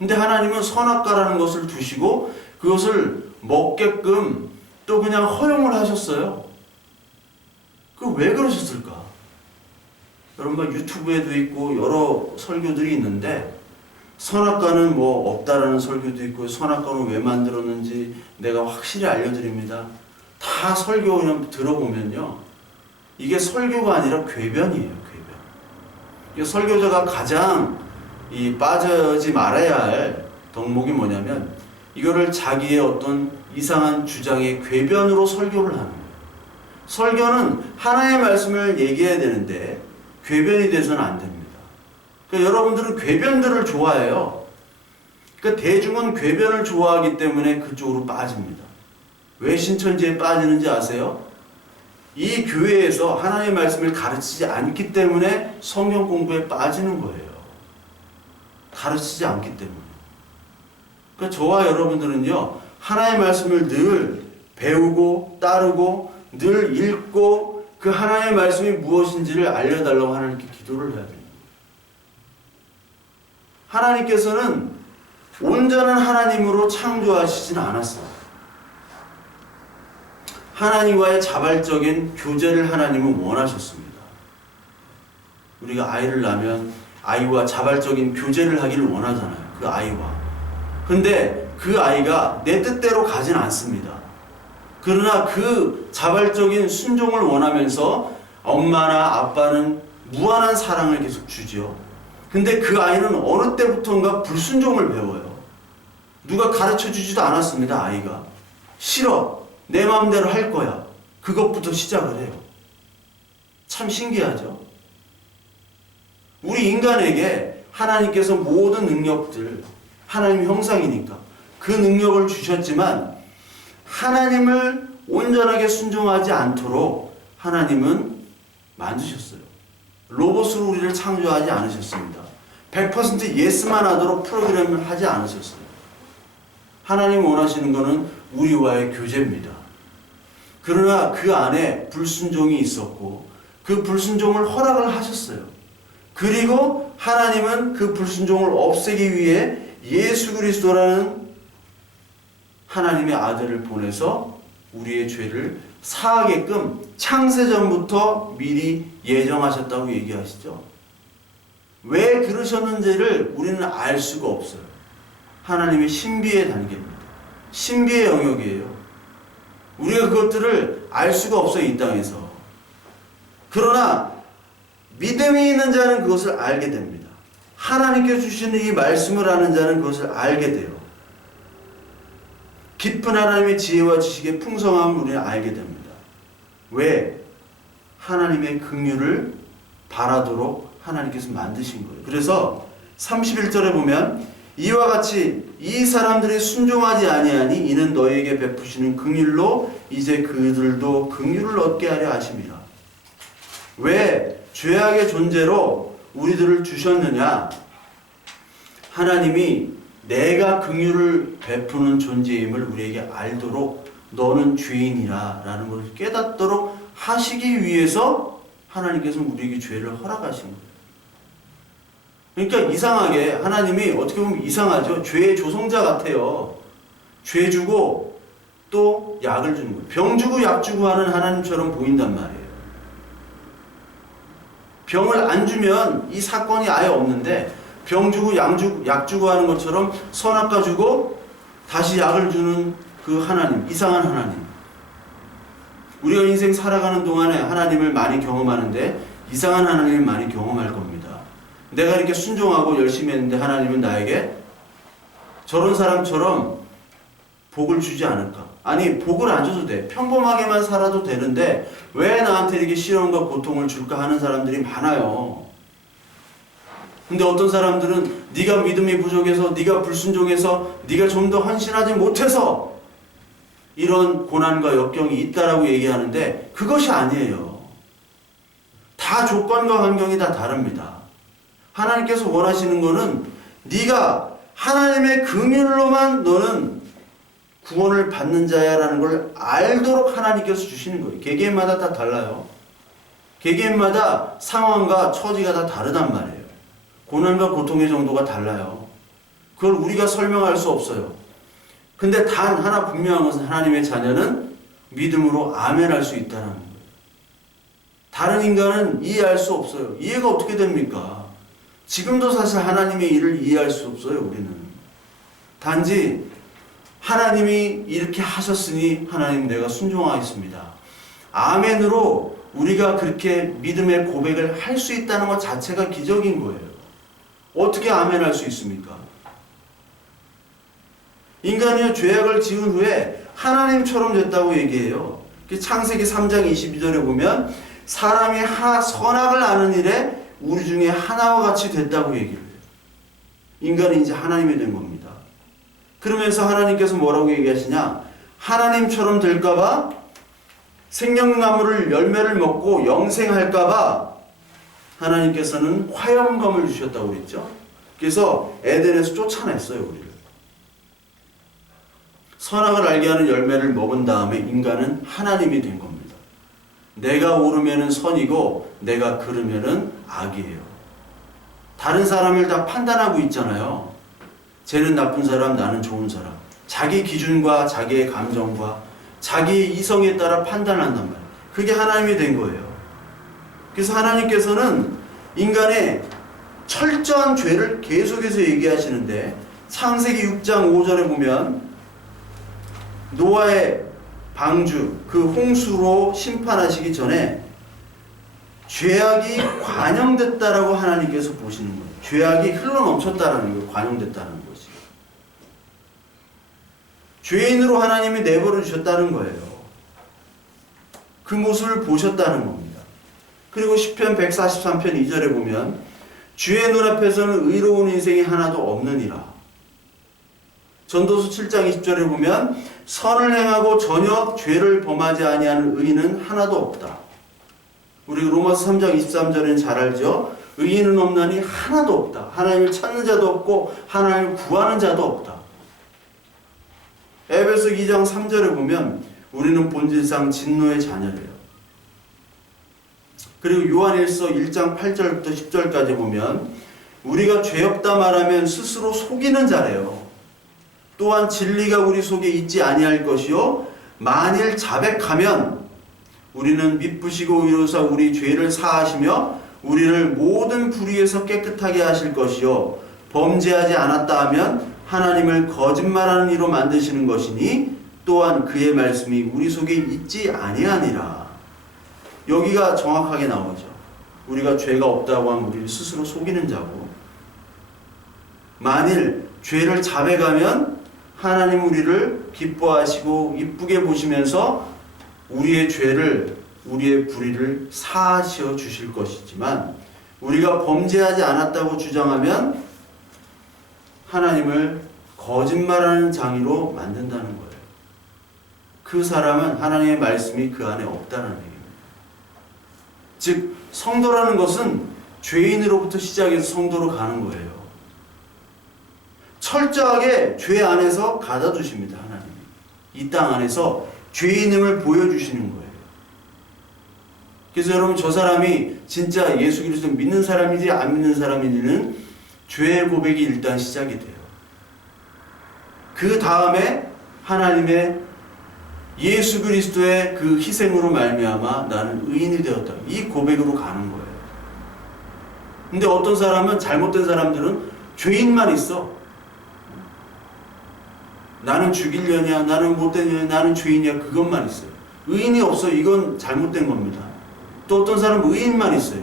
근데 하나님은 선악과라는 것을 두시고 그것을 먹게끔 또 그냥 허용을 하셨어요. 그 왜 그러셨을까? 여러분 유튜브에도 있고 여러 설교들이 있는데 선악과는 뭐 없다라는 설교도 있고 선악과는 왜 만들었는지 내가 확실히 알려드립니다. 다 설교 그냥 들어보면요. 이게 설교가 아니라 궤변이에요. 궤변. 설교자가 가장 빠지지 말아야 할 덕목이 뭐냐면 이거를 자기의 어떤 이상한 주장의 궤변으로 설교를 하는 거예요. 설교는 하나의 말씀을 얘기해야 되는데 궤변이 돼서는 안 됩니다. 그러니까 여러분들은 궤변들을 좋아해요. 그러니까 대중은 궤변을 좋아하기 때문에 그쪽으로 빠집니다. 왜 신천지에 빠지는지 아세요? 이 교회에서 하나님의 말씀을 가르치지 않기 때문에 성경 공부에 빠지는 거예요. 가르치지 않기 때문에. 그러니까 저와 여러분들은요, 하나님의 말씀을 늘 배우고 따르고 늘 읽고 그 하나님의 말씀이 무엇인지를 알려달라고 하나님께 기도를 해야 됩니다. 하나님께서는 온전한 하나님으로 창조하시진 않았어요. 하나님과의 자발적인 교제를 하나님은 원하셨습니다. 우리가 아이를 낳으면 아이와 자발적인 교제를 하기를 원하잖아요. 그 아이와. 근데 그 아이가 내 뜻대로 가진 않습니다. 그러나 그 자발적인 순종을 원하면서 엄마나 아빠는 무한한 사랑을 계속 주죠. 근데 그 아이는 어느 때부터인가 불순종을 배워요. 누가 가르쳐 주지도 않았습니다. 아이가. 싫어. 내 마음대로 할 거야. 그것부터 시작을 해요. 참 신기하죠? 우리 인간에게 하나님께서 모든 능력들, 하나님 형상이니까 그 능력을 주셨지만 하나님을 온전하게 순종하지 않도록 하나님은 만드셨어요. 로봇으로 우리를 창조하지 않으셨습니다. 100% 예스만 하도록 프로그램을 하지 않으셨어요. 하나님 원하시는 것은 우리와의 교제입니다. 그러나 그 안에 불순종이 있었고 그 불순종을 허락을 하셨어요. 그리고 하나님은 그 불순종을 없애기 위해 예수 그리스도라는 하나님의 아들을 보내서 우리의 죄를 사하게끔 창세전부터 미리 예정하셨다고 얘기하시죠. 왜 그러셨는지를 우리는 알 수가 없어요. 하나님의 신비의 단계입니다. 신비의 영역이에요. 우리가 그것들을 알 수가 없어요. 이 땅에서. 그러나 믿음이 있는 자는 그것을 알게 됩니다. 하나님께 주시는 이 말씀을 아는 자는 그것을 알게 돼요. 깊은 하나님의 지혜와 지식의 풍성함을 우리는 알게 됩니다. 왜? 하나님의 긍휼을 바라도록 하나님께서 만드신 거예요. 그래서 31절에 보면 이와 같이 이 사람들이 순종하지 아니하니 이는 너희에게 베푸시는 긍휼로 이제 그들도 긍휼을 얻게 하려 하심이라. 왜 죄악의 존재로 우리들을 주셨느냐? 하나님이 내가 긍휼을 베푸는 존재임을 우리에게 알도록 너는 죄인이라 라는 것을 깨닫도록 하시기 위해서 하나님께서 우리에게 죄를 허락하신 거예요. 그러니까 이상하게 하나님이 어떻게 보면 이상하죠. 죄의 조성자 같아요. 죄 주고 또 약을 주는 거예요. 병 주고 약 주고 하는 하나님처럼 보인단 말이에요. 병을 안 주면 이 사건이 아예 없는데 병 주고 약 주고 하는 것처럼 선악과 주고 다시 약을 주는 그 하나님, 이상한 하나님. 우리가 인생 살아가는 동안에 하나님을 많이 경험하는데 이상한 하나님을 많이 경험할 겁니다. 내가 이렇게 순종하고 열심히 했는데 하나님은 나에게 저런 사람처럼 복을 주지 않을까? 아니, 복을 안 줘도 돼. 평범하게만 살아도 되는데 왜 나한테 이렇게 시련과 고통을 줄까 하는 사람들이 많아요. 근데 어떤 사람들은 네가 믿음이 부족해서, 네가 불순종해서, 네가 좀 더 헌신하지 못해서 이런 고난과 역경이 있다라고 얘기하는데 그것이 아니에요. 다 조건과 환경이 다 다릅니다. 하나님께서 원하시는 거는 네가 하나님의 긍휼로만 너는 구원을 받는 자야라는 걸 알도록 하나님께서 주시는 거예요. 개개인마다 다 달라요. 개개인마다 상황과 처지가 다 다르단 말이에요. 고난과 고통의 정도가 달라요. 그걸 우리가 설명할 수 없어요. 근데 단 하나 분명한 것은 하나님의 자녀는 믿음으로 아멘할 수 있다는 거예요. 다른 인간은 이해할 수 없어요. 이해가 어떻게 됩니까? 지금도 사실 하나님의 일을 이해할 수 없어요, 우리는. 단지 하나님이 이렇게 하셨으니 하나님 내가 순종하겠습니다. 아멘으로 우리가 그렇게 믿음의 고백을 할 수 있다는 것 자체가 기적인 거예요. 어떻게 아멘할 수 있습니까? 인간이 죄악을 지은 후에 하나님처럼 됐다고 얘기해요. 창세기 3장 22절에 보면 사람이 선악을 아는 일에 우리 중에 하나와 같이 됐다고 얘기를 해요. 인간이 이제 하나님이 된 겁니다. 그러면서 하나님께서 뭐라고 얘기하시냐? 하나님처럼 될까봐 생명나무를 열매를 먹고 영생할까봐 하나님께서는 화염검을 주셨다고 그랬죠. 그래서 에덴에서 쫓아냈어요, 우리를. 선악을 알게 하는 열매를 먹은 다음에 인간은 하나님이 된 겁니다. 내가 옳으면은 선이고 내가 그르면은 악이에요. 다른 사람을 다 판단하고 있잖아요. 쟤는 나쁜 사람, 나는 좋은 사람. 자기 기준과 자기의 감정과 자기의 이성에 따라 판단한단 말이에요. 그게 하나님이 된 거예요. 그래서 하나님께서는 인간의 철저한 죄를 계속해서 얘기하시는데 창세기 6장 5절에 보면 노아의 방주, 그 홍수로 심판하시기 전에 죄악이 관영됐다라고 하나님께서 보시는 거예요. 죄악이 흘러넘쳤다라는 거예요. 관영됐다는 것이. 죄인으로 하나님이 내버려 주셨다는 거예요. 그 모습을 보셨다는 겁니다. 그리고 시편 143편 2절에 보면 주의 눈앞에서는 의로운 인생이 하나도 없느니라. 전도서 7장 20절에 보면 선을 행하고 전혀 죄를 범하지 아니하는 의인은 하나도 없다. 우리 로마서 3장 23절에는 잘 알죠. 의인은 없나니 하나도 없다. 하나님을 찾는 자도 없고 하나님을 구하는 자도 없다. 에베소 2장 3절에 보면 우리는 본질상 진노의 자녀래요. 그리고 요한일서 1장 8절부터 10절까지 보면 우리가 죄 없다 말하면 스스로 속이는 자래요. 또한 진리가 우리 속에 있지 아니할 것이요 만일 자백하면 우리는 미쁘시고 의로사 우리 죄를 사하시며 우리를 모든 불의에서 깨끗하게 하실 것이요 범죄하지 않았다 하면 하나님을 거짓말하는 이로 만드시는 것이니 또한 그의 말씀이 우리 속에 있지 아니하니라. 여기가 정확하게 나오죠. 우리가 죄가 없다고 하면 우리를 스스로 속이는 자고, 만일 죄를 자백하면 하나님 우리를 기뻐하시고 이쁘게 보시면서 우리의 죄를, 우리의 불의를 사하시어 주실 것이지만 우리가 범죄하지 않았다고 주장하면 하나님을 거짓말하는 장이로 만든다는 거예요. 그 사람은 하나님의 말씀이 그 안에 없다는 얘기입니다. 즉 성도라는 것은 죄인으로부터 시작해서 성도로 가는 거예요. 철저하게 죄 안에서 가둬두십니다. 하나님이 이 땅 안에서 죄인임을 보여주시는 거예요. 그래서 여러분, 저 사람이 진짜 예수 그리스도 믿는 사람이지 안 믿는 사람인지는 죄의 고백이 일단 시작이 돼요. 그 다음에 하나님의 예수 그리스도의 그 희생으로 말미암아 나는 의인이 되었다, 이 고백으로 가는 거예요. 근데 어떤 사람은, 잘못된 사람들은 죄인만 있어. 나는 죽이려냐, 나는 못되냐, 나는 죄인이야, 그것만 있어요. 의인이 없어요. 이건 잘못된 겁니다. 또 어떤 사람은 의인만 있어요.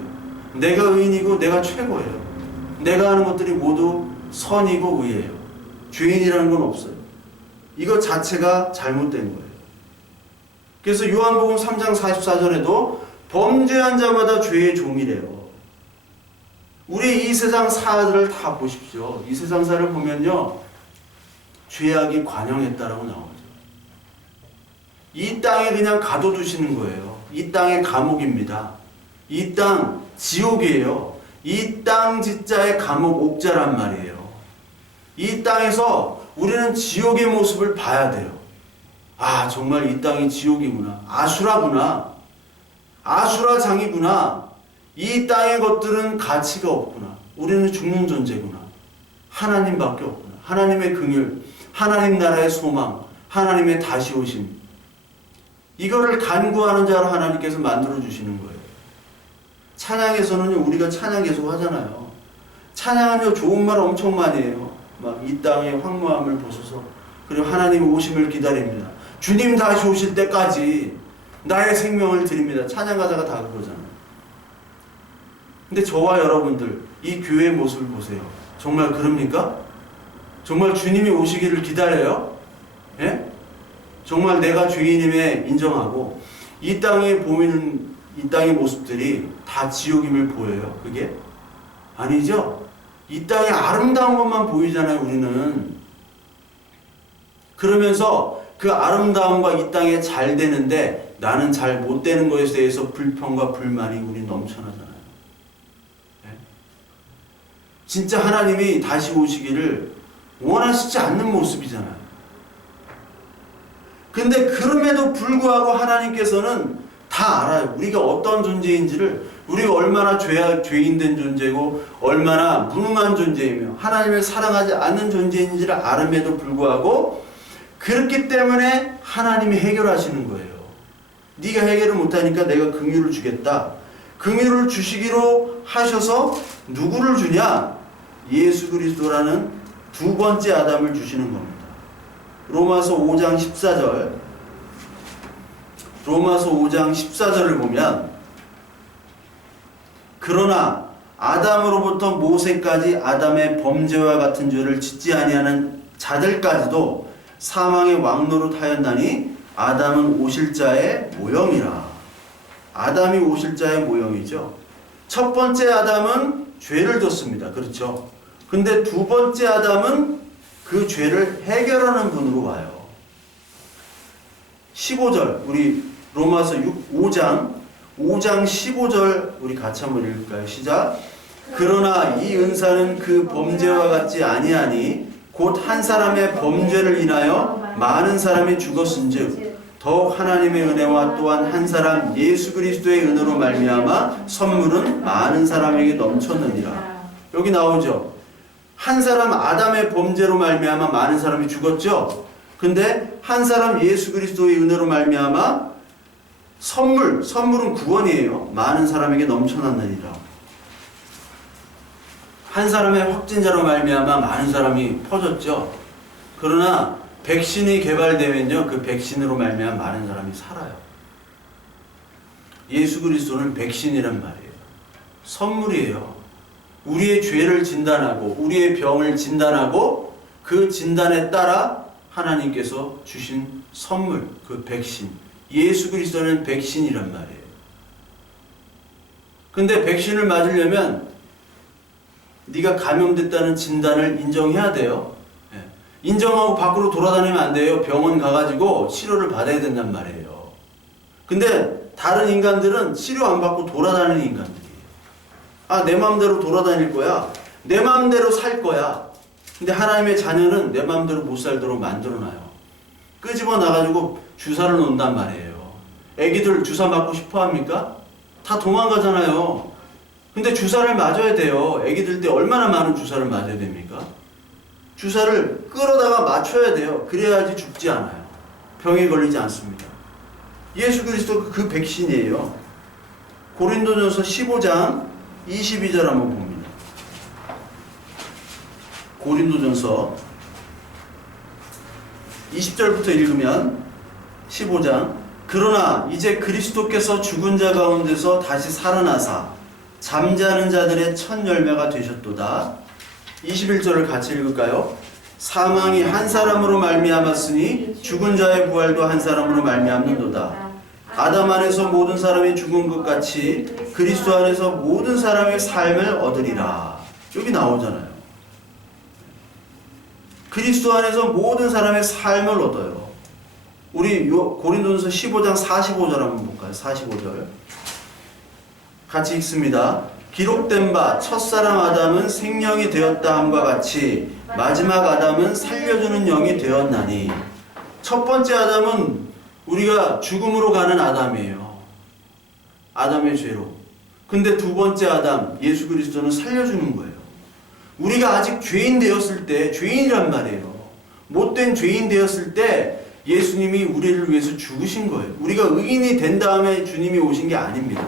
내가 의인이고 내가 최고예요. 내가 하는 것들이 모두 선이고 의예요. 죄인이라는 건 없어요. 이것 자체가 잘못된 거예요. 그래서 요한복음 3장 44절에도 범죄한 자마다 죄의 종이래요. 우리 이 세상 사들을 다 보십시오. 이 세상 사를 보면요, 죄악이 관영했다라고 나오죠. 이 땅에 그냥 가둬두시는 거예요. 이 땅의 감옥입니다. 이 땅 지옥이에요. 이 땅 지자의 감옥 옥자란 말이에요. 이 땅에서 우리는 지옥의 모습을 봐야 돼요. 아, 정말 이 땅이 지옥이구나. 아수라구나. 아수라장이구나. 이 땅의 것들은 가치가 없구나. 우리는 죽는 존재구나. 하나님밖에 없구나. 하나님의 긍휼, 하나님 나라의 소망, 하나님의 다시 오심. 이거를 간구하는 자로 하나님께서 만들어 주시는 거예요. 찬양에서는 우리가 찬양 계속 하잖아요. 찬양은요, 좋은 말 엄청 많이 해요. 막 이 땅의 황무함을 보소서. 그리고 하나님 오심을 기다립니다. 주님 다시 오실 때까지 나의 생명을 드립니다. 찬양 가사가 다 그거잖아요. 근데 저와 여러분들, 이 교회의 모습을 보세요. 정말 그럽니까? 정말 주님이 오시기를 기다려요? 예? 정말 내가 죄인임에 인정하고 이 땅에 보이는 이 땅의 모습들이 다 지옥임을 보여요? 그게? 아니죠? 이 땅의 아름다운 것만 보이잖아요, 우리는. 그러면서 그 아름다움과 이 땅에 잘 되는데 나는 잘 못 되는 것에 대해서 불평과 불만이 우리 넘쳐나잖아요. 네? 진짜 하나님이 다시 오시기를 원하시지 않는 모습이잖아요. 근데 그럼에도 불구하고 하나님께서는 다 알아요. 우리가 어떤 존재인지를, 우리가 얼마나 죄인된 존재고 얼마나 무능한 존재이며 하나님을 사랑하지 않는 존재인지를 알음에도 불구하고 그렇기 때문에 하나님이 해결하시는 거예요. 네가 해결을 못하니까 내가 긍휼을 주겠다. 긍휼을 주시기로 하셔서 누구를 주냐? 예수 그리스도라는 두 번째 아담을 주시는 겁니다. 로마서 5장 14절. 로마서 5장 14절을 보면 그러나 아담으로부터 모세까지 아담의 범죄와 같은 죄를 짓지 아니하는 자들까지도 사망의 왕노릇하였나니 아담은 오실 자의 모형이라. 아담이 오실 자의 모형이죠. 첫 번째 아담은 죄를 졌습니다. 그렇죠? 근데 두 번째 아담은 그 죄를 해결하는 분으로 와요. 15절, 우리 로마서 5장 15절 우리 같이 한번 읽을까요? 시작. 그러나 이 은사는 그 범죄와 같지 아니하니 곧 한 사람의 범죄를 인하여 많은 사람이 죽었은즉 더욱 하나님의 은혜와 또한 한 사람 예수 그리스도의 은혜로 말미암아 선물은 많은 사람에게 넘쳤느니라. 여기 나오죠. 한 사람 아담의 범죄로 말미암아 많은 사람이 죽었죠. 근데 한 사람 예수 그리스도의 은혜로 말미암아 선물은 구원이에요. 많은 사람에게 넘쳐났느니라. 한 사람의 확진자로 말미암아 많은 사람이 퍼졌죠. 그러나 백신이 개발되면요, 그 백신으로 말미암아 많은 사람이 살아요. 예수 그리스도는 백신이란 말이에요. 선물이에요. 우리의 죄를 진단하고 우리의 병을 진단하고 그 진단에 따라 하나님께서 주신 선물, 그 백신. 예수 그리스도는 백신이란 말이에요. 근데 백신을 맞으려면 네가 감염됐다는 진단을 인정해야 돼요. 인정하고 밖으로 돌아다니면 안 돼요. 병원 가가지고 치료를 받아야 된단 말이에요. 근데 다른 인간들은 치료 안 받고 돌아다니는 인간들이에요. 아, 내 마음대로 돌아다닐 거야. 내 마음대로 살 거야. 근데 하나님의 자녀는 내 마음대로 못 살도록 만들어놔요. 끄집어 나가지고 주사를 놓는단 말이에요. 애기들 주사 맞고 싶어 합니까? 다 도망가잖아요. 근데 주사를 맞아야 돼요. 애기들 때 얼마나 많은 주사를 맞아야 됩니까? 주사를 끌어다가 맞춰야 돼요. 그래야지 죽지 않아요. 병에 걸리지 않습니다. 예수 그리스도 그 백신이에요. 고린도전서 15장 22절 한번 봅니다. 고린도전서 20절부터 읽으면 15장 그러나 이제 그리스도께서 죽은 자 가운데서 다시 살아나사 잠자는 자들의 첫 열매가 되셨도다. 21절을 같이 읽을까요? 사망이 한 사람으로 말미암았으니 죽은 자의 부활도 한 사람으로 말미암는도다. 아담 안에서 모든 사람이 죽은 것 같이 그리스도 안에서 모든 사람의 삶을 얻으리라. 여기 나오잖아요. 그리스도 안에서 모든 사람의 삶을 얻어요. 우리 고린도전서 15장 45절 한번 볼까요? 45절 같이 읽습니다. 기록된 바 첫사람 아담은 생명이 되었다 함과 같이 마지막 아담은 살려주는 영이 되었나니 첫 번째 아담은 우리가 죽음으로 가는 아담이에요. 아담의 죄로. 근데 두 번째 아담, 예수 그리스도는 살려주는 거예요. 우리가 아직 죄인 되었을 때, 죄인이란 말이에요. 못된 죄인 되었을 때 예수님이 우리를 위해서 죽으신 거예요. 우리가 의인이 된 다음에 주님이 오신 게 아닙니다.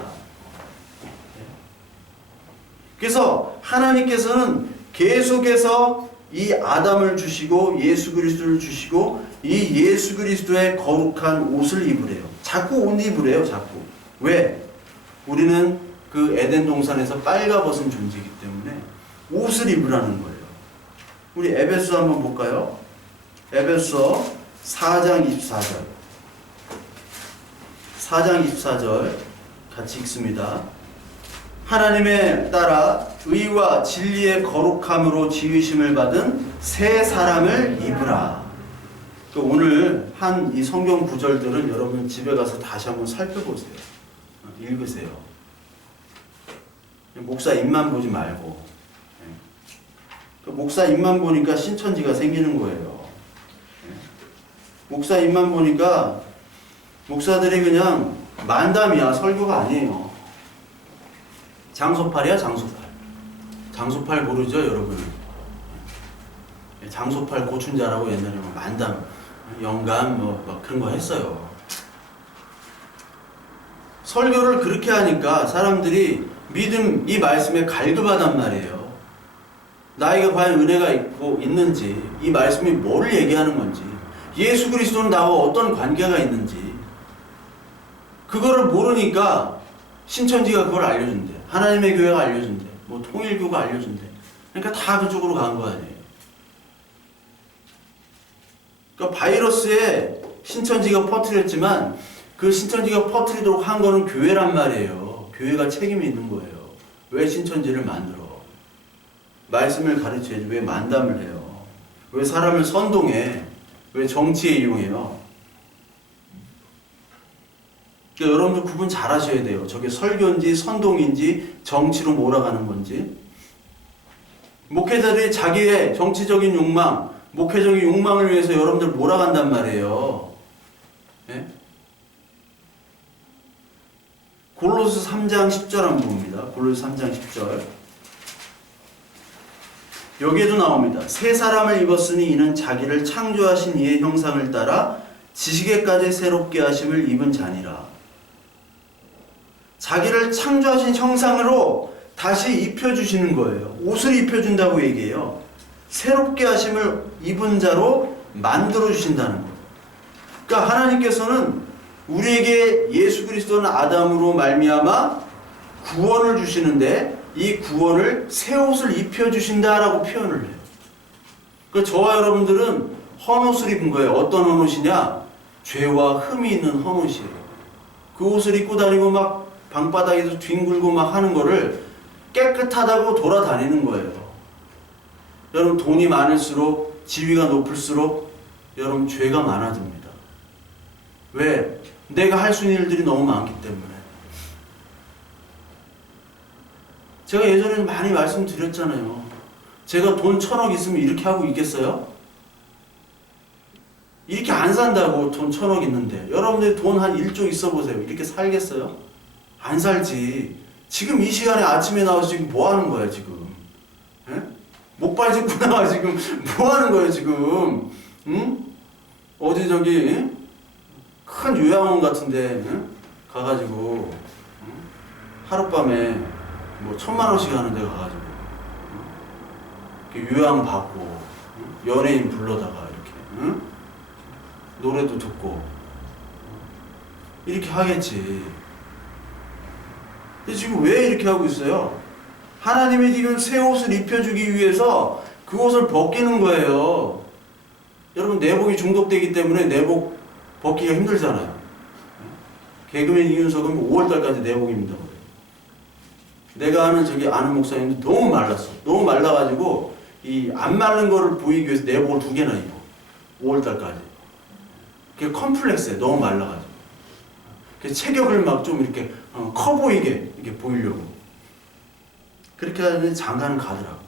그래서 하나님께서는 계속해서 이 아담을 주시고 예수 그리스도를 주시고 이 예수 그리스도의 거룩한 옷을 입으래요. 자꾸 옷 입으래요. 자꾸. 왜? 우리는 그 에덴 동산에서 빨가벗은 존재이기 때문에 옷을 입으라는 거예요. 우리 에베소 한번 볼까요? 에베소 4장 24절. 4장 24절 같이 읽습니다. 하나님에 따라 의와 진리의 거룩함으로 지으심을 받은 새 사람을 입으라. 오늘 한 이 성경 구절들은 여러분 집에 가서 다시 한번 살펴보세요. 읽으세요. 목사 입만 보지 말고. 목사 입만 보니까 신천지가 생기는 거예요. 목사 입만 보니까 목사들이 그냥 만담이야. 설교가 아니에요. 장소팔이야, 장소팔. 장소팔 모르죠, 여러분? 장소팔 고춘자라고 옛날에 만담, 영감 뭐 그런 거 했어요. 설교를 그렇게 하니까 사람들이 믿음 이 말씀에 갈급하단 말이에요. 나에게 과연 은혜가 있는지, 이 말씀이 뭘 얘기하는 건지, 예수 그리스도는 나와 어떤 관계가 있는지 그거를 모르니까 신천지가 그걸 알려준대. 하나님의 교회가 알려준대. 뭐 통일교가 알려준대. 그러니까 다 그쪽으로 간 거 아니에요. 그러니까 바이러스에 신천지가 퍼뜨렸지만 그 신천지가 퍼뜨리도록 한 거는 교회란 말이에요. 교회가 책임이 있는 거예요. 왜 신천지를 만들어? 말씀을 가르쳐야지 왜 만담을 해요? 왜 사람을 선동해? 왜 정치에 이용해요? 그러니까 여러분들 구분 잘 하셔야 돼요. 저게 설교인지 선동인지 정치로 몰아가는 건지. 목회자들이 자기의 정치적인 욕망, 목회적인 욕망을 위해서 여러분들 몰아간단 말이에요. 예? 골로새 3장 10절 한번 봅니다. 골로새 3장 10절. 여기에도 나옵니다. 새 사람을 입었으니 이는 자기를 창조하신 이의 형상을 따라 지식에까지 새롭게 하심을 입은 자니라. 자기를 창조하신 형상으로 다시 입혀주시는 거예요. 옷을 입혀준다고 얘기해요. 새롭게 하심을 입은 자로 만들어주신다는 거예요. 그러니까 하나님께서는 우리에게 예수 그리스도는 아담으로 말미암아 구원을 주시는데 이 구원을 새 옷을 입혀주신다라고 표현을 해요. 그러니까 저와 여러분들은 헌옷을 입은 거예요. 어떤 헌옷이냐? 죄와 흠이 있는 헌옷이에요. 그 옷을 입고 다니고 막 방바닥에서 뒹굴고 막 하는 거를 깨끗하다고 돌아다니는 거예요. 여러분 돈이 많을수록 지위가 높을수록 여러분 죄가 많아집니다. 왜? 내가 할 수 있는 일들이 너무 많기 때문에. 제가 예전에 많이 말씀드렸잖아요. 제가 돈 1,000억 있으면 이렇게 하고 있겠어요? 이렇게 안 산다고 돈 1,000억 있는데. 여러분들 돈 한 1조 있어 보세요. 이렇게 살겠어요? 안 살지. 지금 이 시간에 아침에 나와서 지금 뭐 하는 거야, 지금? 예? 목발 짚고 나와, 지금. 뭐 하는 거야, 지금? 응? 어디 저기, 예? 큰 요양원 같은데, 예? 가가지고, 하룻밤에 뭐 1,000,000원씩 하는 데 가가지고, 이렇게 요양 받고, 연예인 불러다가 이렇게, 응? 노래도 듣고, 이렇게 하겠지. 근데 지금 왜 이렇게 하고 있어요? 하나님이 지금 새 옷을 입혀주기 위해서 그 옷을 벗기는 거예요. 여러분 내복이 중독되기 때문에 내복 벗기가 힘들잖아요. 개그맨 이윤석은 5월달까지 내복입니다. 내가 아는 목사님도 너무 말랐어. 너무 말라가지고 이 안 마른 거를 보이기 위해서 내복을 2개나 입어. 5월달까지. 그게 컴플렉스에 너무 말라가지고. 체격을 막 좀 이렇게 커 보이게 이렇게 보이려고 그렇게 하면 장가는 가더라고.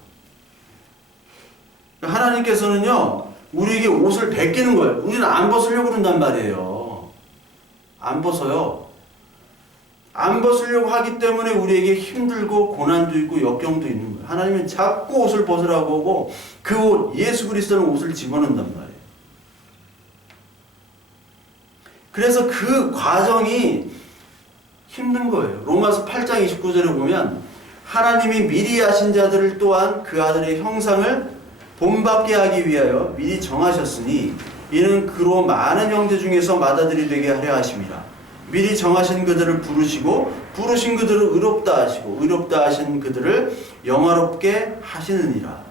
하나님께서는요 우리에게 옷을 벗기는 거예요. 우리는 안 벗으려고 그런단 말이에요. 안 벗어요. 안 벗으려고 하기 때문에 우리에게 힘들고 고난도 있고 역경도 있는 거예요. 하나님은 자꾸 옷을 벗으라고 하고 그 옷, 예수 그리스도는 옷을 집어넣는단 말이에요. 그래서 그 과정이 힘든 거예요. 로마서 8장 29절에 보면 하나님이 미리 아신 자들을 또한 그 아들의 형상을 본받게 하기 위하여 미리 정하셨으니 이는 그로 많은 형제 중에서 맏아들이 되게 하려 하심이라. 미리 정하신 그들을 부르시고 부르신 그들을 의롭다 하시고 의롭다 하신 그들을 영화롭게 하시느니라.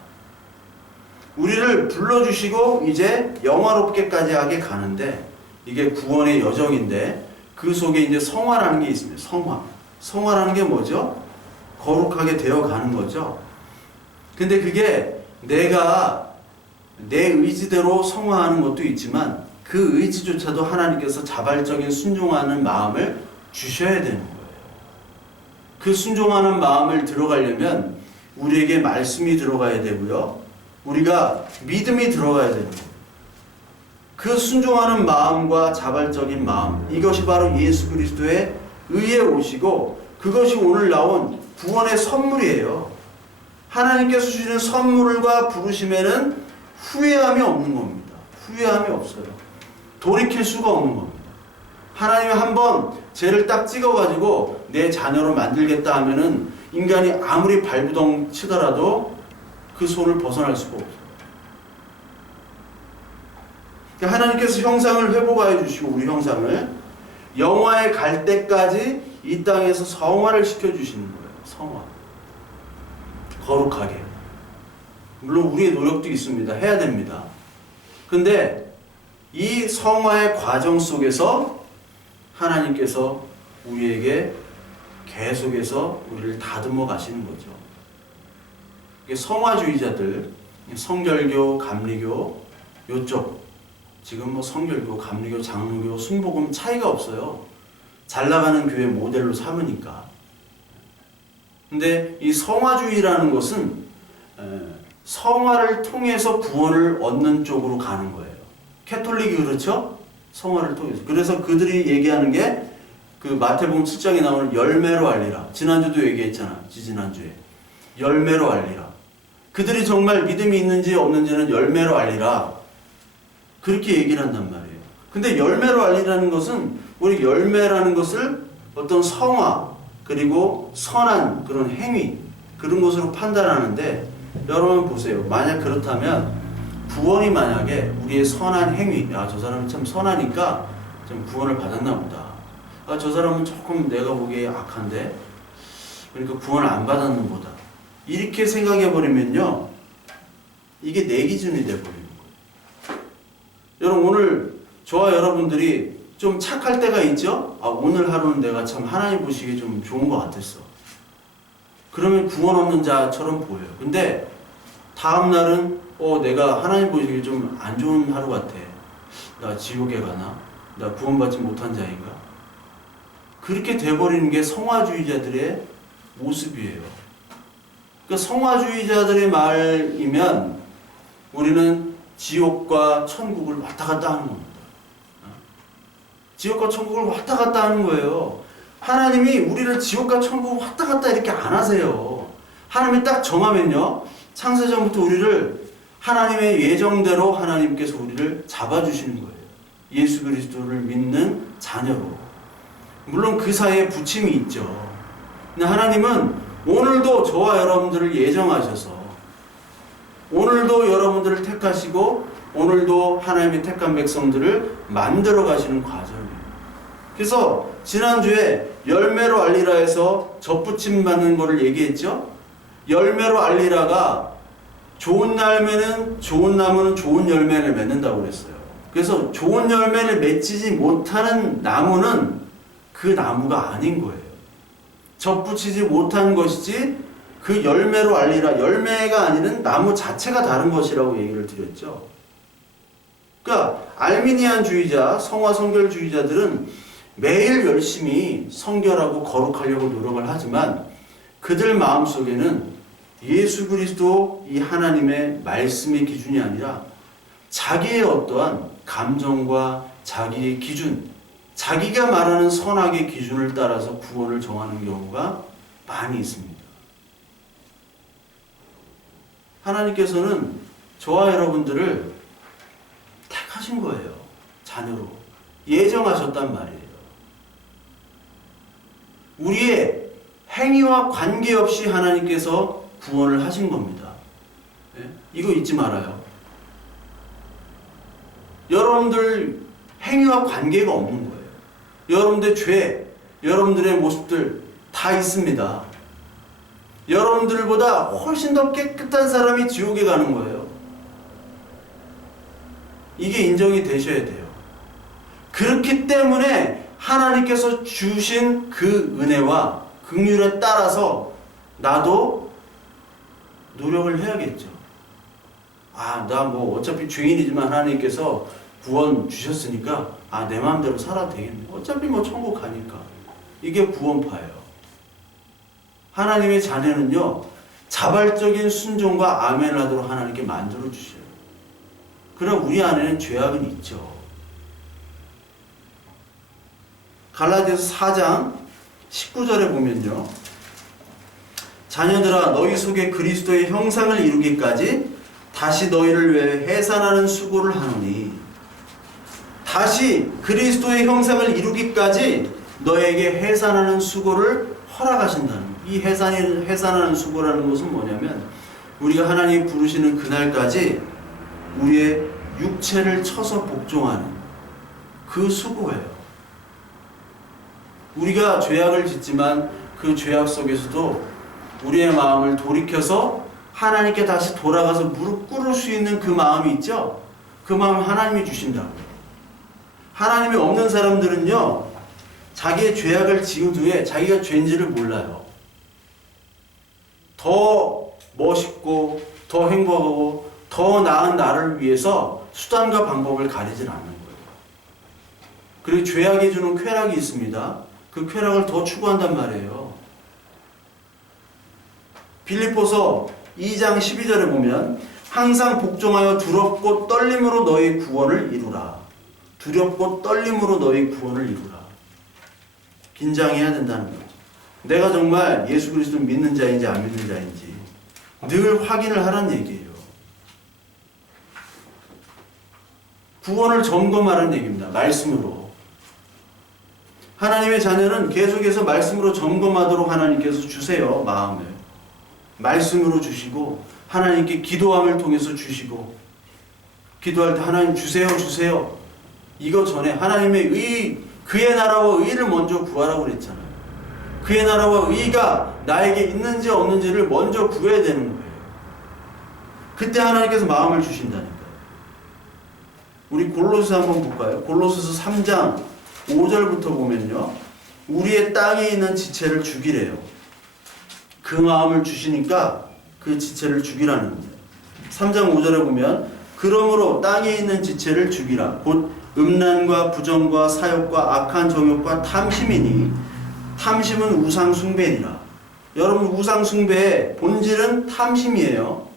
우리를 불러주시고 이제 영화롭게까지 하게 가는데 이게 구원의 여정인데 그 속에 이제 성화라는 게 있습니다. 성화. 성화라는 게 뭐죠? 거룩하게 되어가는 거죠. 근데 그게 내가 내 의지대로 성화하는 것도 있지만 그 의지조차도 하나님께서 자발적인 순종하는 마음을 주셔야 되는 거예요. 그 순종하는 마음을 들어가려면 우리에게 말씀이 들어가야 되고요. 우리가 믿음이 들어가야 되는 거예요. 그 순종하는 마음과 자발적인 마음, 이것이 바로 예수 그리스도의 의에 오시고 그것이 오늘 나온 구원의 선물이에요. 하나님께서 주시는 선물과 부르심에는 후회함이 없는 겁니다. 후회함이 없어요. 돌이킬 수가 없는 겁니다. 하나님이 한번 죄를 딱 찍어가지고 내 자녀로 만들겠다 하면은 인간이 아무리 발부동 치더라도 그 손을 벗어날 수가 없어요. 하나님께서 형상을 회복하여 주시고 우리 형상을 영화에 갈 때까지 이 땅에서 성화를 시켜주시는 거예요. 성화. 거룩하게. 물론 우리의 노력도 있습니다. 해야 됩니다. 근데 이 성화의 과정 속에서 하나님께서 우리에게 계속해서 우리를 다듬어 가시는 거죠. 성화주의자들, 성결교, 감리교, 요쪽 지금 뭐 성결교, 감리교, 장로교, 순복음 차이가 없어요. 잘 나가는 교회 모델로 삼으니까. 근데 이 성화주의라는 것은 성화를 통해서 구원을 얻는 쪽으로 가는 거예요. 캐톨릭이 그렇죠? 성화를 통해서. 그래서 그들이 얘기하는 게 그 마태복음 7장에 나오는 열매로 알리라. 지난주도 얘기했잖아. 지지난주에. 열매로 알리라. 그들이 정말 믿음이 있는지 없는지는 열매로 알리라. 그렇게 얘기를 한단 말이에요. 근데 열매로 알리라는 것은 우리 열매라는 것을 어떤 성화 그리고 선한 그런 행위 그런 것으로 판단하는데 여러분 보세요. 만약 그렇다면 구원이 만약에 우리의 선한 행위 야, 저 사람이 참 선하니까 좀 구원을 받았나 보다. 아, 저 사람은 조금 내가 보기에 악한데 그러니까 구원을 안 받았는 보다. 이렇게 생각해버리면요. 이게 내 기준이 돼버리는 거예요. 여러분 오늘 저와 여러분들이 좀 착할 때가 있죠? 아, 오늘 하루는 내가 참 하나님 보시기에 좀 좋은 것 같았어. 그러면 구원 없는 자처럼 보여요. 근데 다음 날은 내가 하나님 보시기에 좀 안 좋은 하루 같아. 나 지옥에 가나? 나 구원받지 못한 자인가? 그렇게 돼버리는 게 성화주의자들의 모습이에요. 그러니까 성화주의자들의 말이면 우리는 지옥과 천국을 왔다 갔다 하는 겁니다. 지옥과 천국을 왔다 갔다 하는 거예요. 하나님이 우리를 지옥과 천국을 왔다 갔다 이렇게 안 하세요. 하나님이 딱 정하면요. 창세전부터 우리를 하나님의 예정대로 하나님께서 우리를 잡아주시는 거예요. 예수 그리스도를 믿는 자녀로. 물론 그 사이에 부침이 있죠. 근데 하나님은 오늘도 저와 여러분들을 예정하셔서 오늘도 여러분들을 택하시고 오늘도 하나님의 택한 백성들을 만들어 가시는 과정이에요. 그래서 지난주에 열매로 알리라에서 접붙임 받는 거를 얘기했죠. 열매로 알리라가 좋은 열매는 좋은 나무는 좋은 열매를 맺는다고 그랬어요. 그래서 좋은 열매를 맺지 못하는 나무는 그 나무가 아닌 거예요. 접붙이지 못한 것이지 그 열매로 알리라. 열매가 아니는 나무 자체가 다른 것이라고 얘기를 드렸죠. 그러니까 알미니안주의자, 성화성결주의자들은 매일 열심히 성결하고 거룩하려고 노력을 하지만 그들 마음속에는 예수 그리스도 이 하나님의 말씀의 기준이 아니라 자기의 어떠한 감정과 자기의 기준, 자기가 말하는 선악의 기준을 따라서 구원을 정하는 경우가 많이 있습니다. 하나님께서는 저와 여러분들을 택하신 거예요. 자녀로. 예정하셨단 말이에요. 우리의 행위와 관계없이 하나님께서 구원을 하신 겁니다. 네? 이거 잊지 말아요. 여러분들 행위와 관계가 없는 거예요. 여러분들의 죄, 여러분들의 모습들 다 있습니다. 여러분들보다 훨씬 더 깨끗한 사람이 지옥에 가는 거예요. 이게 인정이 되셔야 돼요. 그렇기 때문에 하나님께서 주신 그 은혜와 긍휼에 따라서 나도 노력을 해야겠죠. 나 뭐 어차피 죄인이지만 하나님께서 구원 주셨으니까 내 마음대로 살아도 되겠네. 어차피 뭐 천국 가니까. 이게 구원파예요. 하나님의 자녀는요, 자발적인 순종과 아멘을 하도록 하나님께 만들어 주셔요. 그럼 우리 안에는 죄악은 있죠. 갈라디아서 4장 19절에 보면요, 자녀들아 너희 속에 그리스도의 형상을 이루기까지 다시 너희를 위해 해산하는 수고를 하노니, 다시 그리스도의 형상을 이루기까지 너에게 해산하는 수고를 허락하신다는 거예요. 이 해산하는 수고라는 것은 뭐냐면, 우리가 하나님이 부르시는 그날까지 우리의 육체를 쳐서 복종하는 그 수고예요. 우리가 죄악을 짓지만 그 죄악 속에서도 우리의 마음을 돌이켜서 하나님께 다시 돌아가서 무릎 꿇을 수 있는 그 마음이 있죠? 그 마음 하나님이 주신다고요. 하나님이 없는 사람들은요, 자기의 죄악을 지은 후에 자기가 죄인지를 몰라요. 더 멋있고 더 행복하고 더 나은 나를 위해서 수단과 방법을 가리질 않는 거예요. 그리고 죄악이 주는 쾌락이 있습니다. 그 쾌락을 더 추구한단 말이에요. 빌립보서 2장 12절에 보면 항상 복종하여 두렵고 떨림으로 너희 구원을 이루라. 두렵고 떨림으로 너희 구원을 이루라. 긴장해야 된다는 거죠. 내가 정말 예수 그리스도를 믿는 자인지 안 믿는 자인지 늘 확인을 하라는 얘기예요. 구원을 점검하라는 얘기입니다. 말씀으로. 하나님의 자녀는 계속해서 말씀으로 점검하도록 하나님께서 주세요. 마음을. 말씀으로 주시고 하나님께 기도함을 통해서 주시고, 기도할 때 하나님 주세요 주세요. 이거 전에 하나님의 의, 그의 나라와 의를 먼저 구하라고 그랬잖아요. 그의 나라와 의가 나에게 있는지 없는지를 먼저 구해야 되는 거예요. 그때 하나님께서 마음을 주신다니까요. 우리 골로새 한번 볼까요? 골로새서 3장 5절부터 보면요, 우리의 땅에 있는 지체를 죽이래요. 그 마음을 주시니까 그 지체를 죽이라는 거예요. 3장 5절에 보면 그러므로 땅에 있는 지체를 죽이라. 곧 음란과 부정과 사욕과 악한 정욕과 탐심이니, 탐심은 우상 숭배니라. 여러분, 우상 숭배의 본질은 탐심이에요.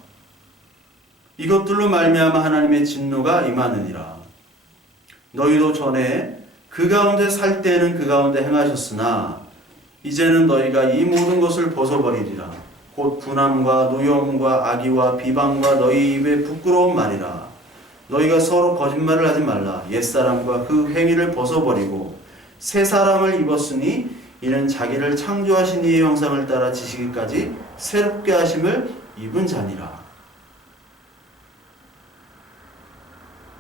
이것들로 말미암아 하나님의 진노가 임하느니라. 너희도 전에 그 가운데 살 때에는 그 가운데 행하셨으나 이제는 너희가 이 모든 것을 벗어버리리라. 곧 분함과 노여움과 악의와 비방과 너희 입에 부끄러운 말이라. 너희가 서로 거짓말을 하지 말라. 옛사람과 그 행위를 벗어버리고 새 사람을 입었으니 이는 자기를 창조하신 이의 형상을 따라 지시기까지 새롭게 하심을 입은 자니라.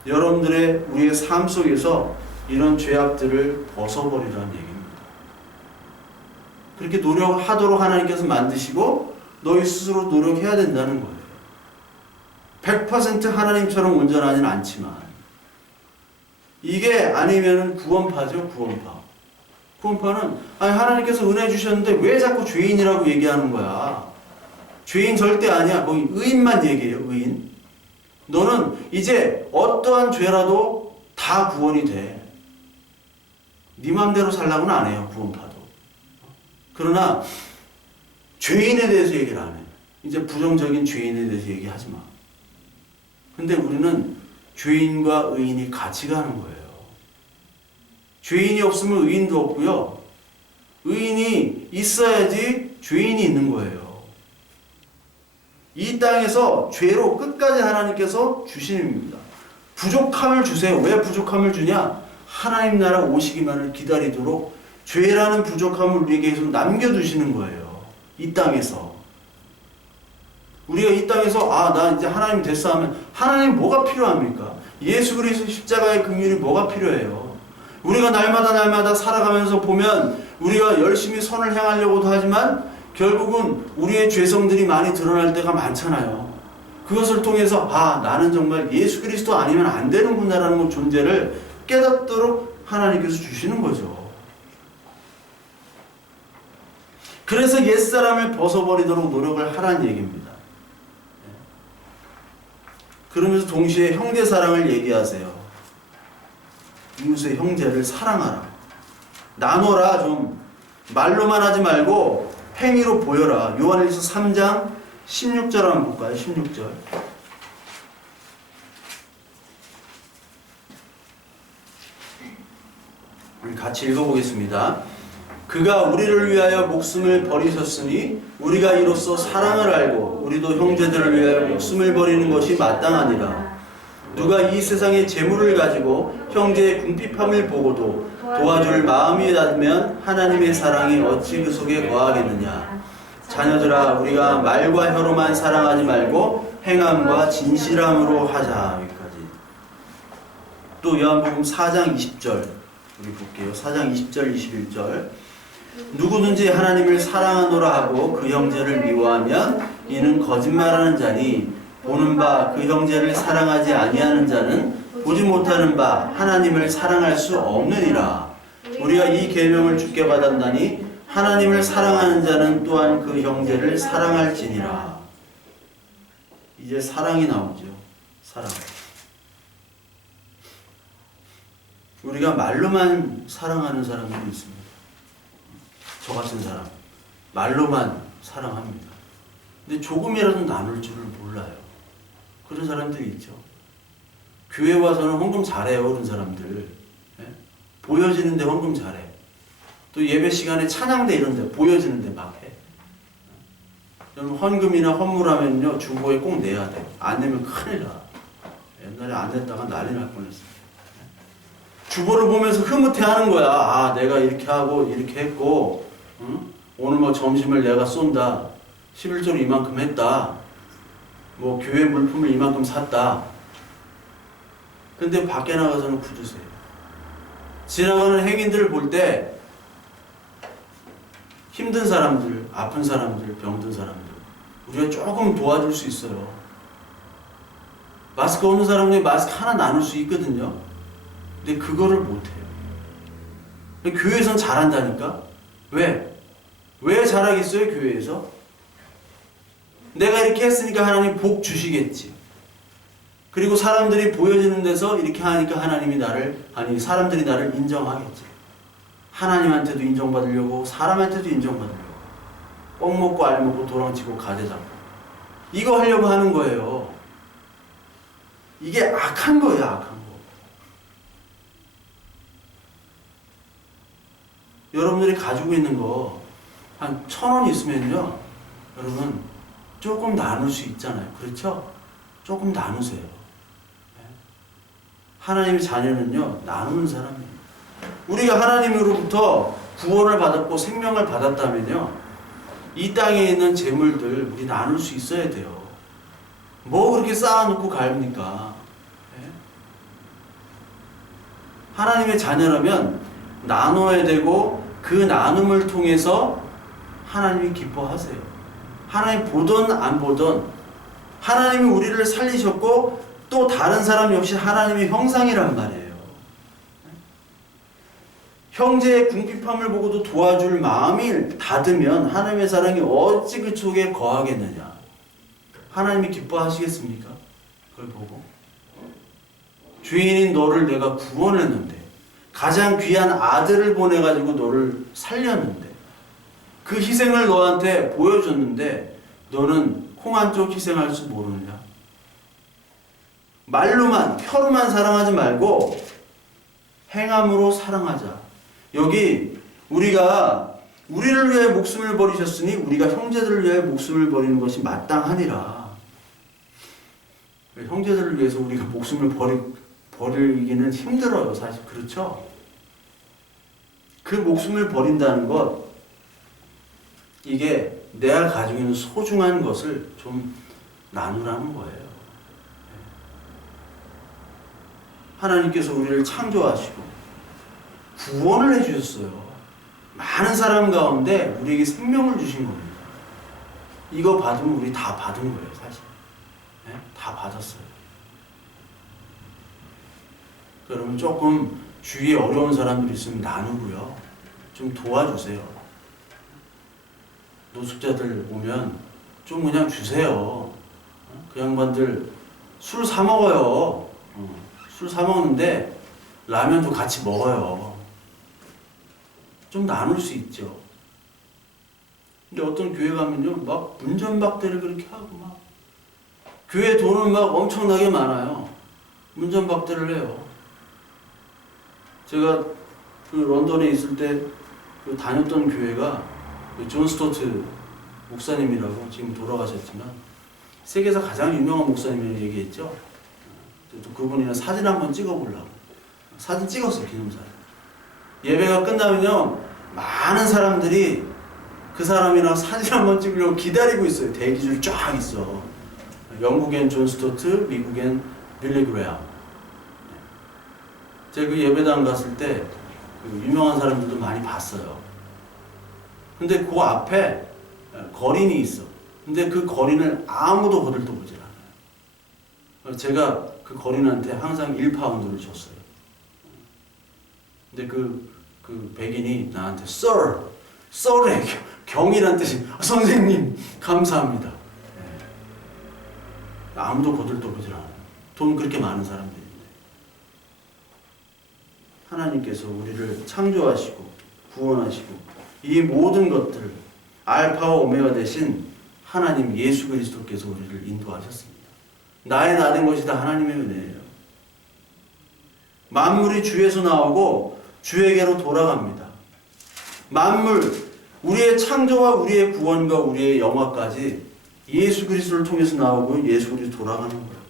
여러분들의 우리의 삶 속에서 이런 죄악들을 벗어버리라는 얘기입니다. 그렇게 노력하도록 하나님께서 만드시고 너희 스스로 노력해야 된다는 거예요. 100% 하나님처럼 온전하지는 않지만, 이게 아니면은 구원파죠. 구원파는 하나님께서 은혜 주셨는데 왜 자꾸 죄인이라고 얘기하는 거야. 죄인 절대 아니야. 거기 의인만 얘기해요. 의인. 너는 이제 어떠한 죄라도 다 구원이 돼. 네 맘대로 살라고는 안 해요. 구원파도. 그러나 죄인에 대해서 얘기를 안 해. 이제 부정적인 죄인에 대해서 얘기하지 마. 근데 우리는 죄인과 의인이 같이 가는 거예요. 죄인이 없으면 의인도 없고요. 의인이 있어야지 죄인이 있는 거예요. 이 땅에서 죄로 끝까지 하나님께서 주시는 부족함을 주세요. 왜 부족함을 주냐? 하나님 나라 오시기만을 기다리도록 죄라는 부족함을 우리에게 계속 남겨두시는 거예요. 이 땅에서. 우리가 이 땅에서 나 이제 하나님 됐어 하면 하나님 뭐가 필요합니까? 예수 그리스도 십자가의 긍휼이 뭐가 필요해요? 우리가 날마다 살아가면서 보면 우리가 열심히 선을 행하려고도 하지만 결국은 우리의 죄성들이 많이 드러날 때가 많잖아요. 그것을 통해서 나는 정말 예수 그리스도 아니면 안 되는구나라는 존재를 깨닫도록 하나님께서 주시는 거죠. 그래서 옛사람을 벗어버리도록 노력을 하라는 얘기입니다. 그러면서 동시에 형제 사랑을 얘기하세요. 이웃의 형제를 사랑하라. 나눠라. 좀 말로만 하지 말고 행위로 보여라. 요한일서 3장 16절 한번 볼까요? 16절. 같이 읽어보겠습니다. 그가 우리를 위하여 목숨을 버리셨으니 우리가 이로써 사랑을 알고 우리도 형제들을 위하여 목숨을 버리는 것이 마땅하니라. 누가 이 세상의 재물을 가지고 형제의 궁핍함을 보고도 도와줄 마음이 닿으면 하나님의 사랑이 어찌 그 속에 거하겠느냐. 자녀들아, 우리가 말과 혀로만 사랑하지 말고 행함과 진실함으로 하자. 여기까지. 또 요한복음 4장 20절 우리 볼게요. 4장 20절 21절. 누구든지 하나님을 사랑하노라 하고 그 형제를 미워하면 이는 거짓말하는 자니 보는 바 그 형제를 사랑하지 아니하는 자는 보지 못하는 바 하나님을 사랑할 수 없느니라. 우리가 이 계명을 주께 받았나니 하나님을 사랑하는 자는 또한 그 형제를 사랑할지니라. 이제 사랑이 나오죠. 사랑. 우리가 말로만 사랑하는 사람들이 있습니다. 저 같은 사람 말로만 사랑합니다. 근데 조금이라도 나눌 줄을 몰라요. 그런 사람들이 있죠. 교회 와서는 헌금 잘해요. 그런 사람들. 예? 보여지는데 헌금 잘해. 또 예배 시간에 찬양대 이런데 보여지는데 막 해. 여러분 헌금이나 헌물하면요 중고에 꼭 내야 돼. 안 내면 큰일 나. 옛날에 안 냈다가 난리 날 뻔했어요. 주보를 보면서 흐뭇해하는 거야. 내가 이렇게 하고 이렇게 했고 오늘 뭐 점심을 내가 쏜다. 11조를 이만큼 했다. 뭐 교회 물품을 이만큼 샀다. 근데 밖에 나가서는 굳으세요. 지나가는 행인들을 볼 때 힘든 사람들, 아픈 사람들, 병든 사람들 우리가 조금 도와줄 수 있어요. 마스크 없는 사람들이 마스크 하나 나눌 수 있거든요. 근데 그거를 못해요. 교회에선 잘한다니까? 왜? 왜 잘하겠어요, 교회에서? 내가 이렇게 했으니까 하나님 복 주시겠지. 그리고 사람들이 보여지는 데서 이렇게 하니까 사람들이 나를 인정하겠지. 하나님한테도 인정받으려고, 사람한테도 인정받으려고. 뻥 먹고 알 먹고 도랑치고 가재 잡고. 이거 하려고 하는 거예요. 이게 악한 거예요, 악한 거. 여러분들이 가지고 있는 거 한 1,000원 있으면요 여러분 조금 나눌 수 있잖아요. 그렇죠? 조금 나누세요. 하나님의 자녀는요 나누는 사람이에요. 우리가 하나님으로부터 구원을 받았고 생명을 받았다면요 이 땅에 있는 재물들 우리 나눌 수 있어야 돼요. 뭐 그렇게 쌓아놓고 갑니까? 하나님의 자녀라면 나눠야 되고 그 나눔을 통해서 하나님이 기뻐하세요. 하나님 보던 안 보던 하나님이 우리를 살리셨고 또 다른 사람 역시 하나님의 형상이란 말이에요. 형제의 궁핍함을 보고도 도와줄 마음이 닫으면 하나님의 사랑이 어찌 그 속에 거하겠느냐. 하나님이 기뻐하시겠습니까? 그걸 보고 죄인인 너를 내가 구원했는데 가장 귀한 아들을 보내가지고 너를 살렸는데 그 희생을 너한테 보여줬는데 너는 콩 한 쪽 희생할 줄 모르느냐? 말로만, 혀로만 사랑하지 말고 행함으로 사랑하자. 여기 우리가 우리를 위해 목숨을 버리셨으니 우리가 형제들을 위해 목숨을 버리는 것이 마땅하니라. 형제들을 위해서 우리가 목숨을 버리기는 힘들어요. 사실 그렇죠? 그 목숨을 버린다는 것, 이게 내가 가지고 있는 소중한 것을 좀 나누라는 거예요. 하나님께서 우리를 창조하시고 구원을 해주셨어요. 많은 사람 가운데 우리에게 생명을 주신 겁니다. 이거 받으면 우리 다 받은 거예요, 사실. 네? 다 받았어요. 그러면 조금 주위에 어려운 사람들이 있으면 나누고요. 좀 도와주세요. 노숙자들 오면 좀 그냥 주세요. 그 양반들 술 사 먹어요. 술 사 먹는데 라면도 같이 먹어요. 좀 나눌 수 있죠. 근데 어떤 교회 가면요, 막 문전박대를 그렇게 하고 막 교회 돈은 막 엄청나게 많아요. 문전박대를 해요. 제가 그 런던에 있을 때 그 다녔던 교회가 그 존 스토트 목사님이라고 지금 돌아가셨지만 세계에서 가장 유명한 목사님이라고 얘기했죠. 또 그분이랑 사진 한번 찍어보려고 사진 찍었어요. 기념사진. 예배가 끝나면요 많은 사람들이 그 사람이랑 사진 한번 찍으려고 기다리고 있어요. 대기줄 쫙 있어. 영국엔 존 스토트, 미국엔 빌리 그레함. 제가 그 예배당 갔을 때 그 유명한 사람들도 많이 봤어요. 근데 그 앞에 거린이 있어. 근데 그 거린을 아무도 거들떠보질 않아요. 제가 그 거린한테 항상 1파운드를 줬어요. 근데 그 백인이 나한테 Sir의 경이란 뜻이 선생님 감사합니다. 아무도 거들떠보질 않아요. 돈 그렇게 많은 사람들인데. 하나님께서 우리를 창조하시고 구원하시고 이 모든 것들 알파와 오메가 되신 하나님 예수 그리스도께서 우리를 인도하셨습니다. 나의 나된 것이 다 하나님의 은혜예요. 만물이 주에서 나오고 주에게로 돌아갑니다. 만물, 우리의 창조와 우리의 구원과 우리의 영화까지 예수 그리스도를 통해서 나오고 예수 그리스도 돌아가는 거예요.